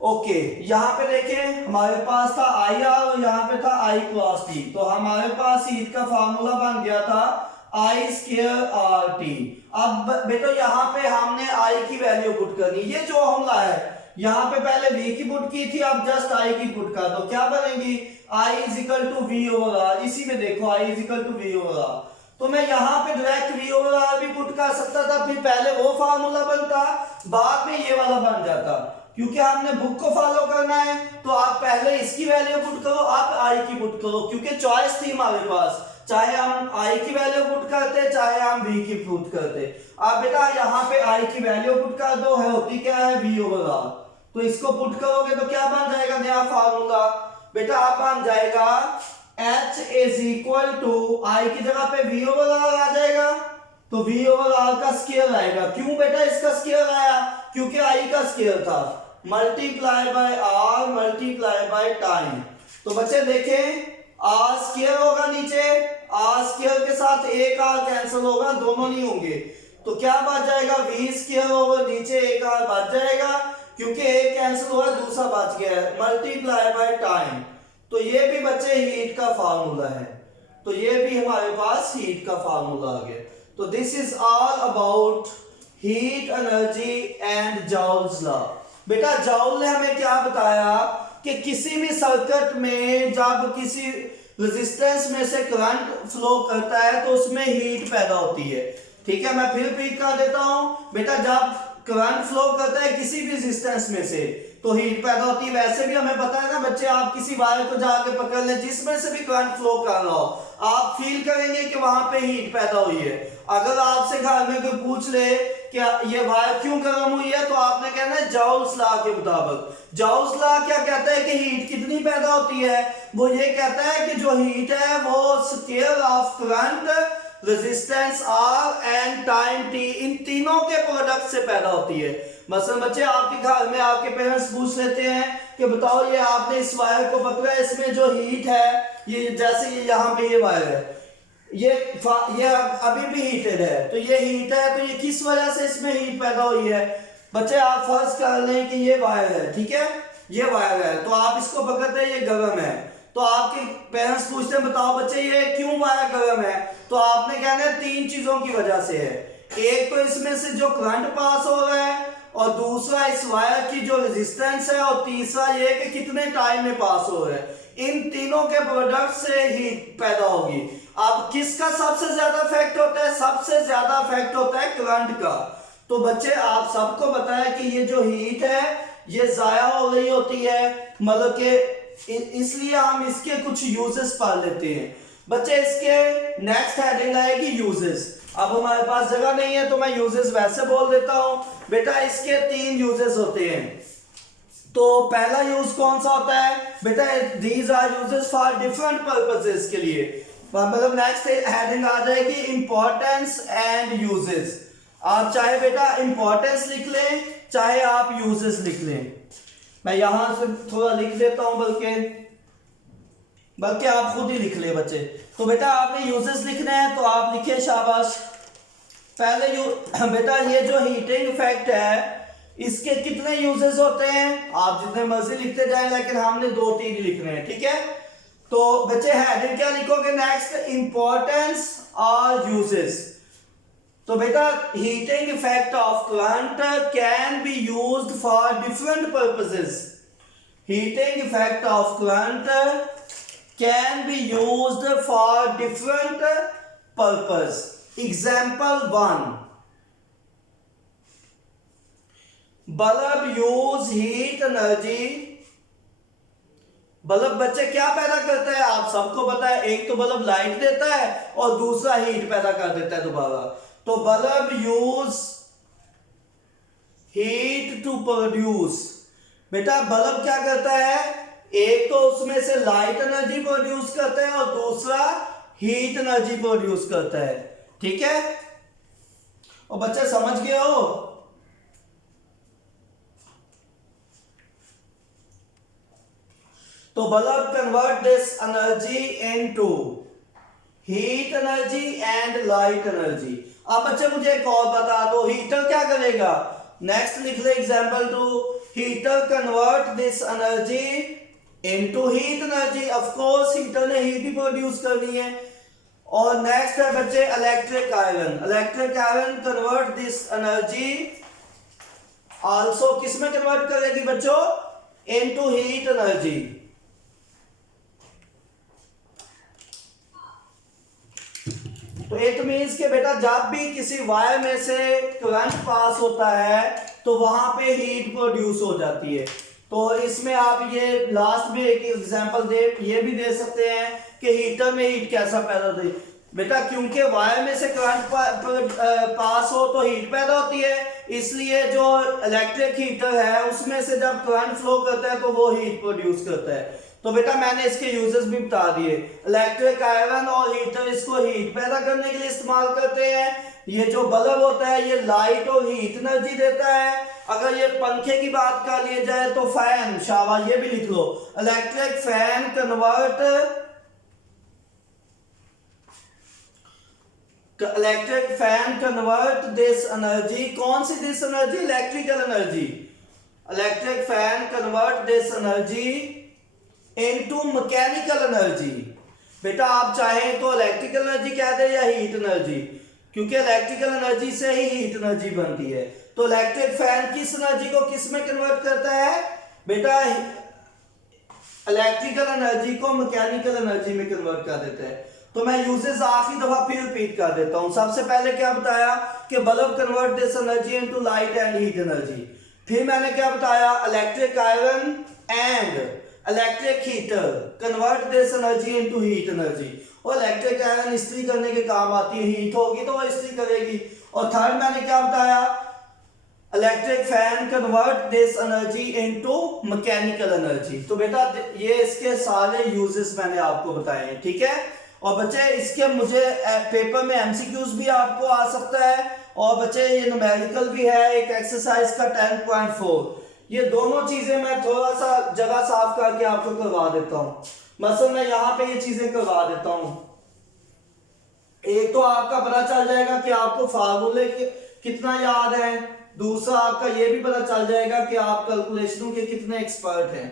ओके, यहाँ पे देखें हमारे पास था आई आर और यहाँ पे था आई क्रॉस टी। तो हमारे पास हीट का फार्मूला बन गया था आई स्क्वायर आर टी। अब बेटो यहाँ पे हमने आई की वैल्यू पुट करनी, ये जो हमला है यहाँ पे पहले v की पुट की थी, अब जस्ट आई की पुट कर दो, क्या बनेगी, I is equal to V over R. इसी में देखो I is equal to V over R. तो मैं यहाँ पे डायरेक्ट v ओवर आर भी पुट कर सकता था, फिर पहले वो फार्मूला बनता, बाद में ये वाला बन जाता। क्योंकि आपने बुक को फॉलो करना है तो आप पहले इसकी वैल्यू पुट करो, आप आई की पुट करो, क्योंकि चॉइस थी हमारे पास, चाहे हम आई की वैल्यू पुट करते चाहे हम वी की पुट करते। आप बेटा यहाँ पे आई की वैल्यू पुट कर दो, है होती क्या है, वी ओवर आर। तो इसको पुट करोगे तो क्या बन जाएगा नया फार्मूला, बेटा आप बन जाएगा H इज इक्वल टू आई की जगह पे वी ओवर आर आ जाएगा, तो वी ओवर आर का स्केयर आएगा। क्यों बेटा इसका स्केयर आया, क्योंकि आई का स्केयर था, multiply by R multiply by time. तो बच्चे देखें आर स्केयर होगा नीचे, आर स्केयर के साथ एक आर कैंसिल होगा, दोनों नहीं होंगे, तो क्या बच जाएगा, वी स्केयर ओवर नीचे एक आर बच जाएगा, क्योंकि एक कैंसिल हुआ दूसरा बच गया है, मल्टीप्लाई बाय टाइम। तो ये भी बच्चे हीट का फार्मूला है, तो ये भी हमारे पास हीट का फार्मूला आ गया। तो this is all about heat energy and Joule's law. बेटा जॉल ने हमें क्या बताया कि किसी भी सर्किट में जब किसी रेजिस्टेंस में से करंट फ्लो करता है तो उसमें हीट पैदा होती है। ठीक है, मैं फिर रिपीट कर देता हूं बेटा, जब करंट फ्लो करता है किसी भी रेजिस्टेंस में से तो हीट पैदा होती है। वैसे भी हमें पता है ना बच्चे, आप किसी वायर को जाके पकड़ ले, जिसमें से भी करंट फ्लो कर रहा हो, आप फील करेंगे कि वहां पे हीट पैदा हुई है। अगर आपसे घर में कोई पूछ ले कि ये वायर क्यों गर्म हुई है, तो आपने कहना है जॉल्स लॉ के मुताबिक। जॉल्स लॉ क्या कहता है कि हीट कितनी पैदा होती है, वो ये कहता है कि जो हीट है वो square of current, resistance R and time T, इन तीनों के प्रोडक्ट से पैदा होती है। मसलन बच्चे आपके घर में आपके पेरेंट्स पूछ लेते हैं कि बताओ ये आपने इस वायर को पकड़ा, इसमें जो हीट है, ये जैसे ये यहाँ पे ये वायर है, ये अभी भी हीटेड है, तो ये हीट है, तो ये किस वजह से इसमें हीट पैदा हुई है। बच्चे आप फर्ज कर लें कि ये वायर है, ठीक है, ये वायर है, तो आप इसको पकड़ते हैं, ये गर्म है, तो आपके पेरेंट्स पूछते हैं बताओ बच्चे ये क्यों वायर गर्म है, तो आपने कहना है तीन चीजों की वजह से है। एक तो इसमें से जो करंट पास हो रहा है, और दूसरा इस वायर की जो रेजिस्टेंस है, और तीसरा ये कि कितने टाइम में पास हो रहा है। इन तीनों के प्रोडक्ट से हीट पैदा होगी। अब किसका सबसे ज्यादा इफेक्ट होता है, सबसे ज्यादा इफेक्ट होता है करंट का। तो बच्चे आप सबको पता है कि ये जो हीट है ये जाया हो रही होती है, मतलब कि इसलिए हम इसके कुछ यूजेस पढ़ लेते हैं। बच्चे इसके नेक्स्ट हेडिंग आएगी यूजेस। अब हमारे पास जगह नहीं है तो मैं यूजेस वैसे बोल देता हूं। बेटा इसके तीन यूजेस होते हैं। तो पहला यूज कौन सा होता है बेटा, these are uses for different purposes के लिए, मतलब नेक्स्ट हेडिंग आ जाएगी इंपॉर्टेंस एंड यूजेस। आप चाहे बेटा इंपॉर्टेंस लिख लें चाहे आप यूजेस लिख लें, मैं यहां से थोड़ा लिख देता हूं, बल्कि आप खुद ही लिख ले बच्चे। तो बेटा आपने यूजेस लिखने हैं तो आप लिखे शाबाश। पहले बेटा ये जो हीटिंग इफेक्ट है इसके कितने यूजेस होते हैं, आप जितने मर्जी लिखते जाएं, लेकिन हमने 2-3 लिखने हैं, ठीक है। तो बच्चे हेडिंग क्या लिखोगे नेक्स्ट, इंपॉर्टेंस और यूजेस। तो बेटा heating effect of current can be used for different purposes. Heating effect of current can be used for different purpose. Example 1, bulb use heat energy. Bulb बच्चे क्या पैदा करता है, आप सबको पता है, एक तो बल्ब लाइट देता है और दूसरा हीट पैदा कर देता है दोबारा। तो bulb use heat to produce. बेटा बल्ब क्या करता है, एक तो उसमें से लाइट एनर्जी प्रोड्यूस करता है और दूसरा हीट एनर्जी प्रोड्यूस करता है। ठीक है, और बच्चे समझ गए हो। तो bulb convert this energy into heat energy and light energy. अब बच्चे मुझे एक और बता दो, हीटर क्या करेगा, नेक्स्ट लिख ले example 2, heater convert this energy into heat energy. Of course heater ने हीट ही प्रोड्यूस करनी है। और नेक्स्ट है बच्चे electric iron. Electric iron convert this energy also किस में कन्वर्ट करेगी बच्चों, इनटू हीट एनर्जी। तो इट मीन्स के बेटा जब भी किसी वायर में से करंट पास होता है तो वहां पे हीट प्रोड्यूस हो जाती है। तो इसमें आप ये लास्ट में एक एग्जांपल ये भी दे सकते हैं कि हीटर में हीट कैसा पैदा होती है। बेटा क्योंकि वायर में से करंट पास हो तो हीट पैदा होती है, इसलिए जो इलेक्ट्रिक हीटर है उसमें से जब करंट फ्लो करता है तो वो हीट प्रोड्यूस करता है। तो बेटा मैंने इसके यूजेस भी बता दिए। इलेक्ट्रिक आयरन और हीटर इसको हीट पैदा करने के लिए इस्तेमाल करते हैं। ये जो बल्ब होता है ये लाइट और हीट एनर्जी देता है। अगर ये पंखे की बात कर लिए जाए तो फैन, शाबाश ये भी लिख लो, electric fan convert this energy. कौन सी this energy, electrical energy. Electric fan convert this energy into mechanical energy. बेटा आप चाहें तो इलेक्ट्रिकल एनर्जी कह दे या हीट एनर्जी, क्योंकि इलेक्ट्रिकल एनर्जी से ही हीट एनर्जी बनती है। तो इलेक्ट्रिक फैन किस एनर्जी को किस में कन्वर्ट करता है बेटा, इलेक्ट्रिकल एनर्जी को मैकेनिकल एनर्जी में कन्वर्ट कर देता है। तो मैं यूजेस आखिरी दफा फिर रिपीट कर देता हूं। सबसे पहले क्या बताया कि bulb convert this energy into light and heat energy. फिर मैंने क्या बताया, electric iron and electric heater convert this energy into heat energy. और इलेक्ट्रिक आयरन इस्त्री करने के काम आती है, हीट होगी तो वो इस्त्री करेगी। और थर्ड मैंने क्या बताया, electric fan convert this energy into mechanical energy. तो बेटा ये इसके सारे यूजेस मैंने आपको बताए हैं। ठीक है, और बच्चे इसके मुझे पेपर में एमसीक्यूज भी आपको आ सकता है, और बच्चे ये न्यूमेरिकल भी है एक एक्सरसाइज का 10.4। ये दोनों चीजें मैं थोड़ा सा जगह साफ करके आपको करवा देता हूँ। मसलन मैं यहाँ पे ये चीजें करवा देता हूँ। एक तो आपका पता चल जाएगा कि आपको फार्मूले कितना याद है, दूसरा आपका ये भी पता चल जाएगा कि आप कैलकुलेशनों के कितने एक्सपर्ट हैं।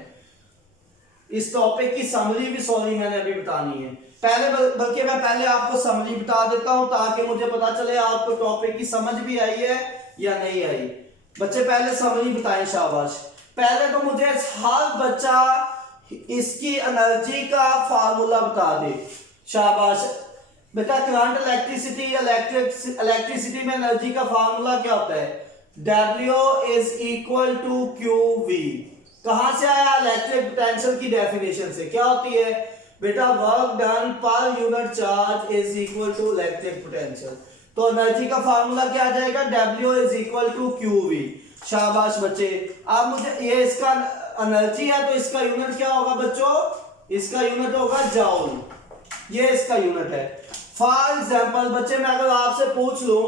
इस टॉपिक की समरी भी सॉरी मैंने अभी बतानी है। बल्कि मैं पहले आपको समरी बता देता हूं ताकि मुझे पता चले आपको टॉपिक की समझ भी आई है या नहीं आई। बच्चे पहले समरी बताएं, शाबाश। पहले तो मुझे हर बच्चा इसकी एनर्जी का फार्मूला बता दे, शाबाश। बेटा करंट इलेक्ट्रिसिटी इलेक्ट्रिसिटी में एनर्जी का फार्मूला क्या होता है, W is equal to QV। कहां से आया, इलेक्ट्रिक पोटेंशियल की डेफिनेशन से। क्या होती है बेटा, work done per unit charge is equal to electric potential. तो एनर्जी का फार्मूला क्या आ जाएगा, W is equal to QV। शाबाश बच्चे। अब मुझे ये इसका एनर्जी है तो इसका यूनिट क्या होगा बच्चों, इसका यूनिट होगा जॉल। ये इसका यूनिट है। फॉर एग्जांपल बच्चे मैं अगर आपसे पूछ लूं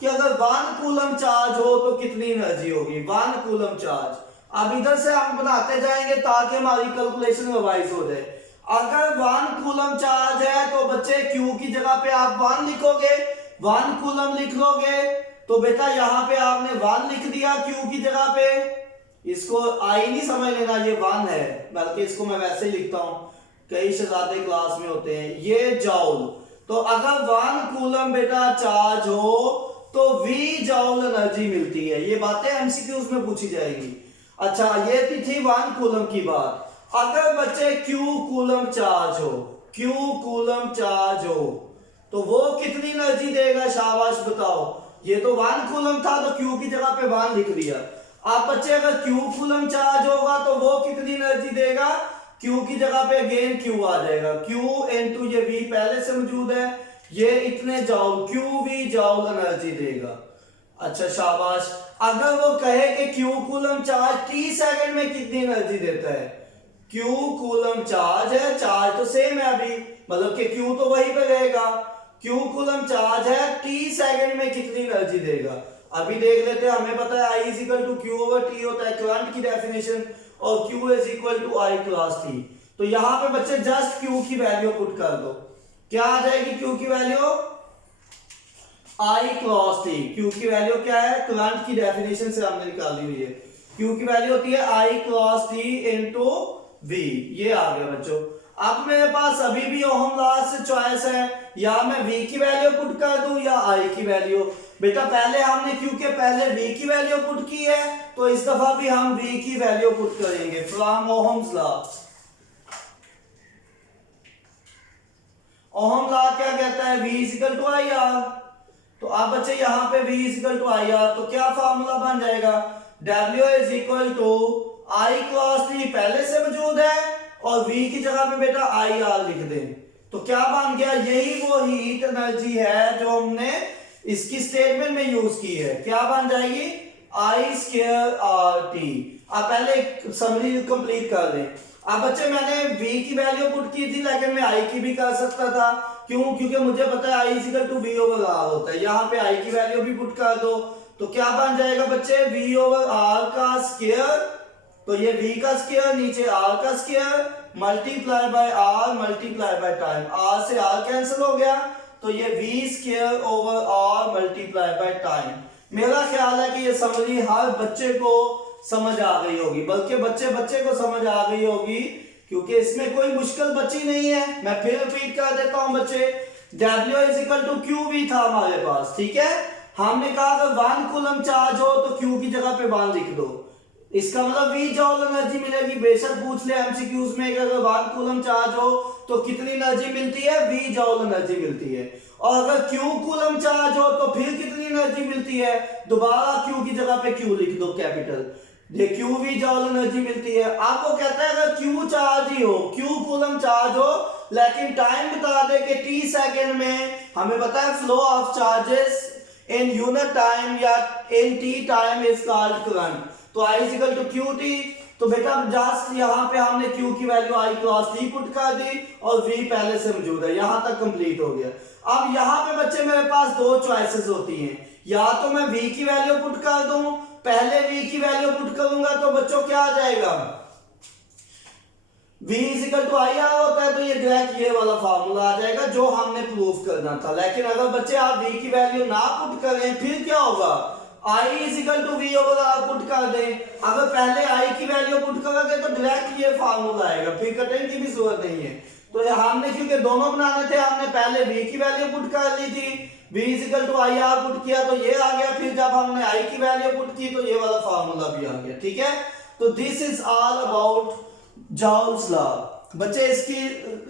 कि अगर 1 कूलम चार्ज हो तो कितनी एनर्जी होगी, 1 कूलम चार्ज। अब इधर से हम बनाते जाएंगे ताकि हमारी कैलकुलेशन रिवाइज हो जाए। अगर 1 कूलम चार्ज है तो बच्चे Q की जगह पे आप 1 लिखोगे, 1 कूलम लिख लोगे। तो बेटा यहां पे आपने 1 लिख दिया Q की जगह पे। इसको आई नहीं समझ लेना, ये 1 है, बल्कि इसको मैं वैसे ही लिखता हूं कई शहजादे क्लास में होते हैं, ये जाउल। तो अगर 1 कूलम बेटा चार्ज हो तो V जाउल एनर्जी मिलती है। ये बातें एमसीक्यूज में पूछी जाएगी। अच्छा, ये थी 1 कूलम की बात। अगर बच्चे Q कूलम चार्ज हो, Q कूलम चार्ज हो तो वो कितनी एनर्जी देगा, शाबाश बताओ। ये तो 1 कूलम था तो Q की जगह पे 1 लिख दिया। आप बच्चे अगर Q कूलम चार्ज होगा तो वो कितनी एनर्जी देगा, Q की जगह पे अगेन Q आ जाएगा, Q इनटू ये V पहले से मौजूद है, ये इतने जाउल QV जाउल एनर्जी देगा। अच्छा शाबाश। अगर वो कहे कि Q coulomb charge t second में कितनी एनर्जी देता है, Q कूलम चार्ज है, चार्ज तो सेम है अभी, मतलब कि Q तो वहीं पे रहेगा, Q कूलम चार्ज है, t सेकंड में कितनी एनर्जी देगा। अभी देख लेते हैं, हमें पता है I is equal to Q over T होता है करंट की डेफिनेशन, और Q is equal to I cross T। तो यहां पे बच्चे जस्ट Q की वैल्यू पुट कर दो, क्या आ जाएगी Q की value, I cross T। Q की वैल्यू क्या है, करंट की डेफिनेशन से हमने निकाली हुई है, Q की वैल्यू होती है I cross T into V। ये आ गया बच्चों। अब मेरे पास अभी भी ओहम लॉ से चॉइस है, या मैं V की वैल्यू पुट कर दूं या I की वैल्यू। बेटा पहले हमने Q के पहले V की वैल्यू पुट की है, तो इस दफा भी हम V की वैल्यू पुट करेंगे from Ohm's law. Ohm law क्या कहता है, V is equal to I R. तो आप बच्चे यहाँ पे V is equal to I R, तो क्या फार्मूला बन जाएगा, W is equal to I cross T पहले से मौजूद है, और V की जगह पे बेटा आई आर लिख दें। तो क्या बन गया, यही वो हीट एनर्जी है जो हमने इसकी स्टेटमेंट में यूज की है। क्या बन जाएगी, I स्क्वायर आर टी। आप पहले समरी कंप्लीट कर दें। अब बच्चे मैंने V की वैल्यू पुट की थी, लेकिन मैं I की भी कर सकता था, क्यों, क्योंकि मुझे पता है I is equal to V over R होता है। यहाँ पे I की वैल्यू भी पुट कर दो, तो क्या बन जाएगा बच्चे, V ओवर आर का स्क्वायर, तो ये V का स्क्वायर नीचे R का square multiply by R multiply by time, R से R कैंसिल हो गया, तो ये V square over R multiply by time. मेरा ख्याल है कि ये समरी हर बच्चे को समझ आ गई होगी, बल्कि बच्चे बच्चे को समझ आ गई होगी, क्योंकि इसमें कोई मुश्किल बची नहीं है। मैं फिर रिपीट कर देता हूं बच्चे, W is equal to QV था हमारे पास, ठीक है। हमने कहा अगर 1 कूलम चार्ज हो तो Q की जगह पे 1 लिख दो, इसका मतलब V जॉल एनर्जी मिलेगी। बेशक पूछ ले एमसीक्यूज में कि अगर 1 कूलम चार्ज हो तो कितनी एनर्जी मिलती है, V जॉल एनर्जी मिलती है, और अगर Q कूलम चार्ज हो तो फिर कितनी एनर्जी मिलती है, दोबारा Q की जगह पे Q लिख दो कैपिटल, ये QV जॉल एनर्जी मिलती है। आपको कहता है अगर Q चार्ज ही हो, Q कूलम चार्ज हो, लेकिन टाइम बता दे कि T सेकंड में, हमें पता है flow of charges in unit time या in T time is called current, तो I is equal to QT। तो बेटा जस्ट यहाँ पे हमने Q की value I cross T put कर दी, और V पहले से मौजूद है, यहां तक कंप्लीट हो गया। अब यहाँ पे बच्चे मेरे पास दो चॉइसेस होती हैं, या तो मैं V की वैल्यू पुट कर दूं, पहले V की वैल्यू पुट करूंगा तो बच्चों क्या आ जाएगा, V is equal to I R होता है, तो ये डायरेक्ट ये वाला फार्मूला आ जाएगा जो हमने प्रूफ करना था। लेकिन अगर बच्चे आप V की वैल्यू ना पुट करें, फिर क्या होगा, I is equal to V over R put कर दें। अगर पहले I की वैल्यू पुट करोगे तो डायरेक्ट ये फार्मूला आएगा, फिर कटिंग की भी जरूरत नहीं है। तो हमने क्योंकि दोनों बनाने थे, हमने पहले V की वैल्यू पुट कर ली थी, V is equal to I R put किया तो ये आ गया, फिर जब हमने I की वैल्यू पुट की तो ये वाला फार्मूला भी आ गया, ठीक है। तो this is all about joules law. बच्चे इसकी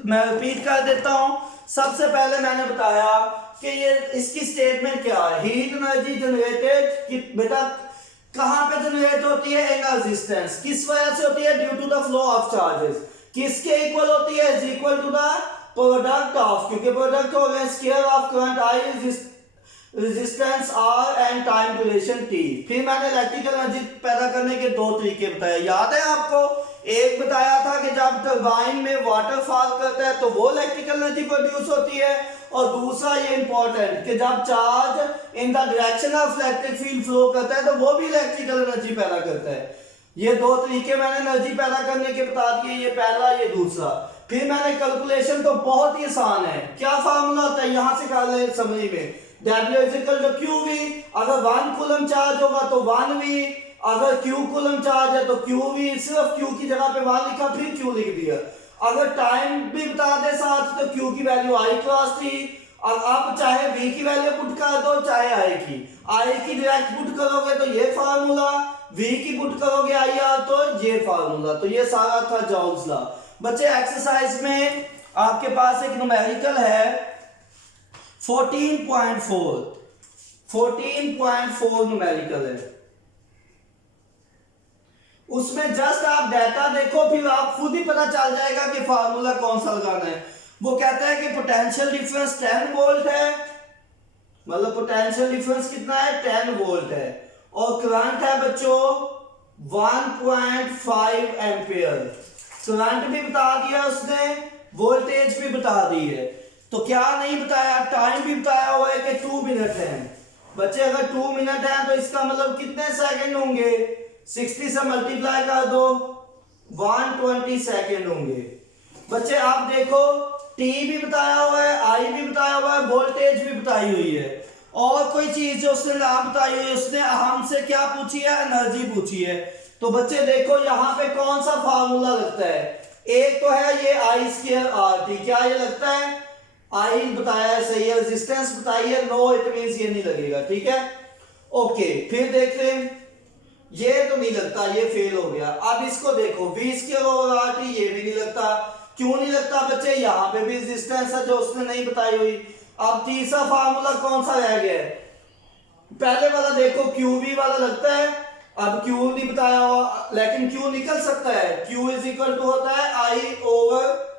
मैं रिपीट कर देता हूं। सबसे पहले मैंने बताया कि ये इसकी स्टेटमेंट क्या है, हीट एनर्जी जनरेटेड बेटा कहां पे जनरेट होती है, इन रेजिस्टेंस, किस वजह से होती है, due to the flow of charges, किसके इक्वल होती है, is equal to the product of, क्योंकि प्रोडक्ट हो गया square of current I resistance R and time duration T। फिर मैंने इलेक्ट्रिकल एनर्जी पैदा करने के दो तरीके बताए, याद है आपको, एक बताया था कि जब टरबाइन में वाटर फॉल करता है तो वो इलेक्ट्रिकल एनर्जी प्रोड्यूस होती है, और दूसरा ये इंपॉर्टेंट कि जब charge in the direction of electric field flow करता है तो वो भी इलेक्ट्रिकल एनर्जी पैदा करता है। ये दो तरीके मैंने एनर्जी पैदा करने के बता दिए, ये पहला ये दूसरा। फिर मैंने कैलकुलेशन तो बहुत ही आसान है, क्या फार्मूला होता है, यहां से कर ले समझी में, W is equal to QV, अगर 1 कूलम चार्ज होगा तो 1V, अगर Q कूलम चार्ज है तो QV, सिर्फ Q की जगह पे 1 लिखा फिर Q लिख दिया। अगर टाइम भी बता दे साथ तो Q की वैल्यू I क्रॉस T, और अब चाहे V की वैल्यू पुट कर दो चाहे I की डायरेक्ट पुट करोगे तो ये फार्मूला, V की पुट करोगे IR तो ये फार्मूला। तो ये सारा था जॉल्स लॉ। बच्चे एक्सरसाइज में आपके पास एक न्यूमेरिकल है 14.4 न्यूमेरिकल है, उसमें जस्ट आप डाटा देखो फिर आप खुद ही पता चल जाएगा कि फार्मूला कौन सा लगाना है। वो कहता है कि पोटेंशियल डिफरेंस 10 वोल्ट है, मतलब पोटेंशियल डिफरेंस कितना है 10 वोल्ट है, और करंट है बच्चों 1.5 एम्पियर। करंट भी बता दिया उसने, वोल्टेज भी बता दी है, तो क्या नहीं बताया, टाइम भी बताया हुआ है कि 2 मिनट है। बच्चे अगर 2 मिनट है तो इसका मतलब कितने सेकंड होंगे, 60 से मल्टीप्लाई कर दो 120 सेकंड होंगे। बच्चे आप देखो टी भी बताया हुआ है, आई भी बताया हुआ है, वोल्टेज भी बताई हुई है, और कोई चीज जो उसने ना बताई हुई है, उसने हमसे क्या पूछी है, एनर्जी पूछी है। तो बच्चे देखो यहाँ पे कौन सा फार्मूला लगता है, एक तो है ये आई स्क्वायर आर टी, क्या ये लगता है, आई बताया है सही है, रेजिस्टेंस बताई है, नो इट मींस ये नहीं लगेगा, ठीक है ओके। फिर देख रहे हैं ये तो नहीं लगता, ये फेल हो गया। अब इसको देखो V square over R T, ये भी नहीं लगता। क्यों नहीं लगता बच्चे, यहाँ पे भी रेजिस्टेंस है जो उसने नहीं बताई हुई। अब तीसरा फार्मूला कौन सा रह गया है, पहले वाला देखो क्यू वी वाला लगता है, अब क्यू नहीं बताया हुआ लेकिन क्यू निकल सकता है, क्यू इज इक्वल टू होता है आई ओवर,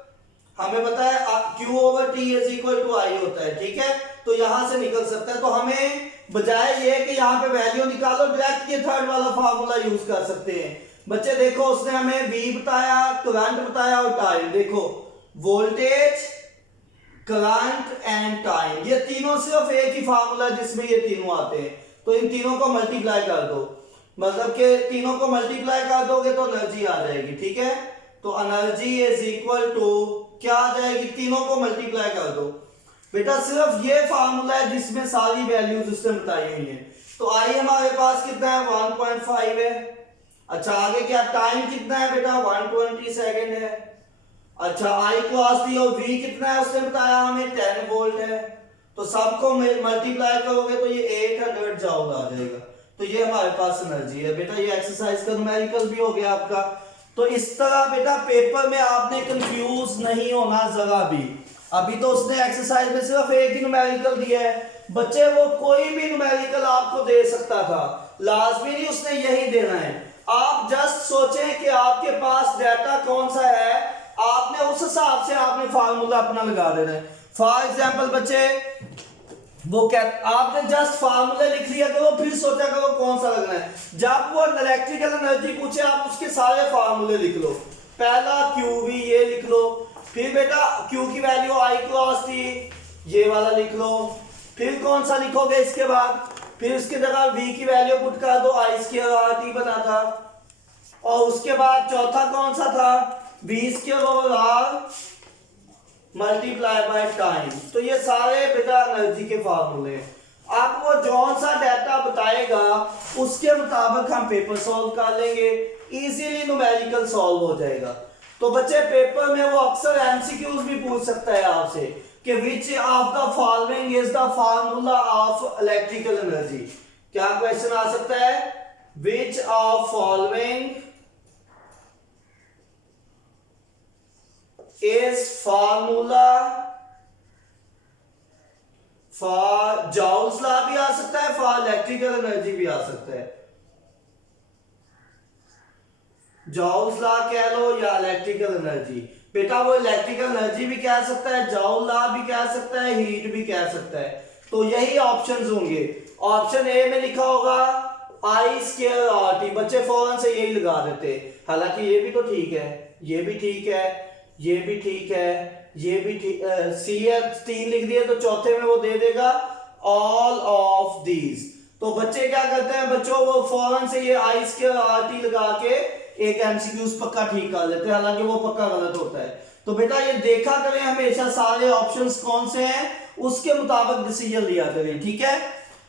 हमें पता है Q over T is equal to I होता है, ठीक है, तो यहां से निकल सकता है। तो हमें बजाय ये कि यहाँ पे वैल्यू निकालो, डायरेक्ट ये थर्ड वाला फार्मूला यूज कर सकते हैं। बच्चे देखो उसने हमें V बताया, करंट बताया और टाइम। देखो वोल्टेज, करंट एंड टाइम, ये तीनों सिर्फ एक ही फार्मूला जिसमें ये तीनों आते हैं, तो इन तीनों को मल्टीप्लाई कर दो, मतलब कि तीनों को मल्टीप्लाई कर दोगे तो एनर्जी आ जाएगी, ठीक है। तो एनर्जी इज इक्वल टू क्या आ जाएगी, तीनों को मल्टीप्लाई कर दो। बेटा सिर्फ ये फार्मूला है जिसमें सारी वैल्यूज उसने बताई हुई है। तो आई हमारे पास कितना है 1.5 है। अच्छा आगे क्या, टाइम कितना है बेटा 120 सेकेंड है। अच्छा आई क्रॉस टी और वी कितना है उसने बताया हमें 10 वोल्ट है। तो सबको मल्टीप्लाई करोगे तो ये 800 जूल आ जाएगा। तो ये हमारे पास एनर्जी है। बेटा ये एक्सरसाइज का न्यूमेरिकल भी हो गया आपका। तो इस तरह बेटा पेपर में आपने कंफ्यूज नहीं होना जरा भी। अभी तो उसने एक्सरसाइज में सिर्फ एक ही न्यूमेरिकल दिया है, बच्चे वो कोई भी न्यूमेरिकल आपको दे सकता था, लाजमी नहीं उसने यही देना है। आप जस्ट सोचें कि आपके पास डाटा कौन सा है, आपने उस हिसाब से आपने फार्मूला अपना लगा देना है। फॉर एग्जांपल बच्चे वो क्या, आपने जस्ट फार्मूला लिख लिया करो, फिर सोचा करो कौन सा लगना है। जब वो इलेक्ट्रिकल एनर्जी पूछे आप उसके सारे फार्मूले लिख लो। पहला QV ये लिख लो, फिर बेटा Q की वैल्यू I क्रॉस T ये वाला लिख लो। फिर कौन सा लिखोगे इसके बाद, फिर उसकी जगह V की वैल्यू पुट कर दो, I स्क्वायर आर टी बना था। और उसके बाद चौथा कौन सा था, V square over R multiply by time. तो ये सारे बेटा एनर्जी के फार्मूले। अब वो जौन सा डाटा बताएगा उसके मुताबिक हम पेपर सॉल्व कर लेंगे, इजीली न्यूमेरिकल सॉल्व हो जाएगा। तो बच्चे पेपर में वो अक्सर एमसीक्यूज भी पूछ सकता है आपसे कि which of the following is the formula of electrical energy. क्या क्वेश्चन आ सकता है, which of following is formula for joules law भी आ सकता है, फॉर इलेक्ट्रिकल एनर्जी भी आ सकता है। जॉल्स लॉ कह लो या इलेक्ट्रिकल एनर्जी। बेटा वो इलेक्ट्रिकल एनर्जी भी कह सकता है, जॉल लॉ भी कह सकता है, हीट भी कह सकता है। तो यही ऑप्शंस होंगे। ऑप्शन ए में लिखा होगा आई स्क्वायर आर टी, बच्चे फौरन से यही लगा देते, हालांकि ये भी तो ठीक है, ये भी ठीक है, ये भी ठीक है, ये भी ठीक, सी 3 लिख दिया तो चौथे में वो दे देगा ऑल ऑफ दीज। तो बच्चे क्या करते हैं बच्चों, वो फौरन से ये आई स्क्वायर आर टी लगा के एक एमसीक्यूज पक्का ठीक कर देते हैं, हालांकि वो पक्का गलत होता है। तो बेटा ये देखा करें हमेशा सारे ऑप्शंस कौन से हैं उसके मुताबिक डिसीजन लिया करें, ठीक है।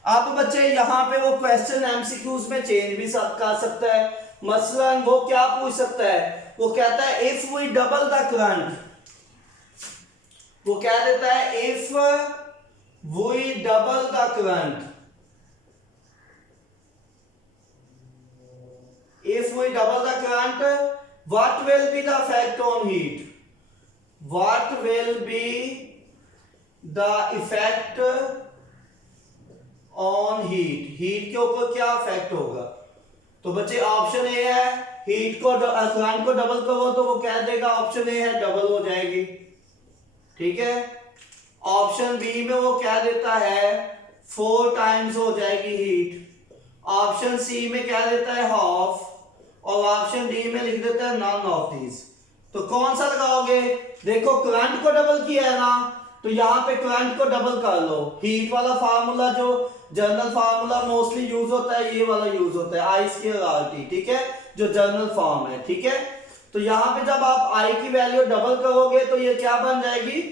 अब बच्चे यहाँ पे वो क्वेश्चन एमसीक्यूज में चेंज भी कर सकता है। मसलन वो क्या पूछ सकता है, वो कहता है if we double the current, वो क्या देता है, if we double the current, if we double the current, what will be the effect on heat? What will be the effect on heat? Heat के ऊपर क्या इफेक्ट होगा? तो बच्चे ऑप्शन ए है, हीट को करंट को डबल करो तो वो कह देगा ऑप्शन ए है डबल हो जाएगी, ठीक है। ऑप्शन बी में वो क्या देता है 4 टाइम्स हो जाएगी हीट, ऑप्शन सी में क्या देता है हाफ, और ऑप्शन डी में लिख देता है नॉन ऑफ दीज। तो कौन सा लगाओगे? देखो करंट को डबल किया है ना, तो यहां पे करंट को डबल कर लो। हीट वाला फार्मूला जो जनरल फार्मूला मोस्टली यूज होता है ये वाला यूज होता है आई स्क्वायर आर टी, ठीक है, जो जनरल फॉर्म है, ठीक है। तो यहां पे जब आप आई की वैल्यू डबल करोगे तो ये क्या बन जाएगी,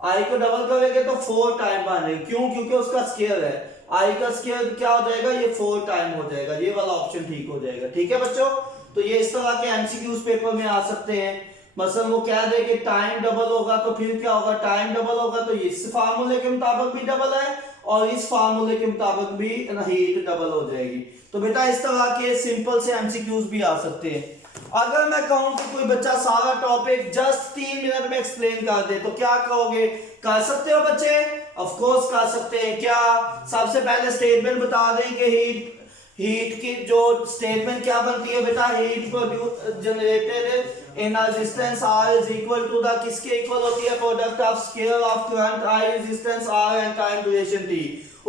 आई को डबल करोगे तो 4 टाइम बन जाएगी। क्यों? क्योंकि उसका स्क्वायर है, आई का स्क्वायर क्या हो जाएगा, ये 4 टाइम हो जाएगा। ये वाला ऑप्शन ठीक हो जाएगा, ठीक है बच्चों। तो ये इस तरह के एमसीक्यूज पेपर में आ सकते हैं। मसलन वो क्या दे कि टाइम डबल होगा तो फिर क्या होगा, टाइम डबल होगा तो इस फार्मूले के मुताबिक भी डबल है और इस फार्मूले के मुताबिक भी हीट डबल हो जाएगी। तो बेटा इस तरह के सिंपल से एमसीक्यूज भी आ सकते हैं। अगर मैं कहूं कि कोई बच्चा सारा टॉपिक जस्ट 3 मिनट में एक्सप्लेन कर दे तो क्या कहोगे? कर सकते हो बच्चे? ऑफ कोर्स कर सकते हैं। क्या? सबसे पहले स्टेटमेंट बता दें कि हीट की जो स्टेटमेंट क्या बनती है बेटा, heat produce generated in resistance R is equal to the किसके इक्वल होती है, product of scalar of current I resistance R and time duration T।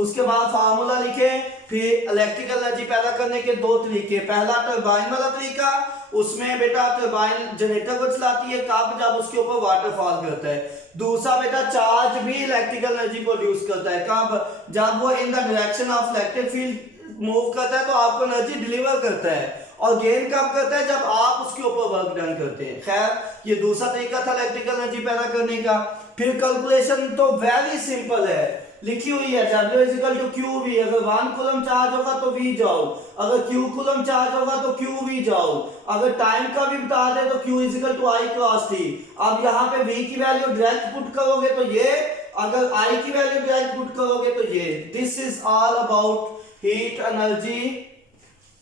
उसके बाद फार्मूला लिखे, फिर इलेक्ट्रिकल एनर्जी पैदा करने के 2 तरीके। पहला टरबाइन वाला तरीका, उसमें बेटा टरबाइन जनरेटर को चलाती है कब, जब उसके ऊपर वाटरफॉल करता है। दूसरा बेटा चार्ज भी इलेक्ट्रिकल एनर्जी प्रोड्यूस करता है कब, जब वो in the direction of electric field move करता है तो आपको एनर्जी डिलीवर करता है। और गेन कब करता है, जब आप उसके ऊपर वर्क डन करते हैं। खैर ये दूसरा तरीका था इलेक्ट्रिकल एनर्जी पैदा करने का। फिर कैलकुलेशन तो वेरी सिंपल है, लिखी हुई है W is equal to Q V. अगर 1 कूलम चार्ज होगा तो V जाओ, अगर Q कूलम चार्ज होगा तो क्यू वी जाओ, अगर टाइम का भी बता दे तो Q is equal to I cross T। अब यहाँ पे V की वैल्यू डायरेक्ट पुट करोगे तो ये, अगर I की वैल्यू डायरेक्ट पुट करोगे तो ये। This is all about heat energy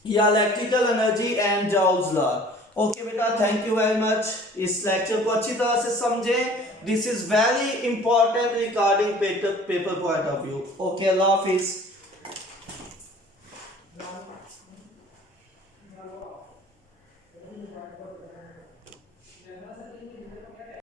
या electrical energy and Joule's law. Okay बेटा, थैंक यू वेरी मच। इस लेक्चर को अच्छी तरह से समझें। This is very important regarding paper point of view. Okay, अल्लाह हाफिज।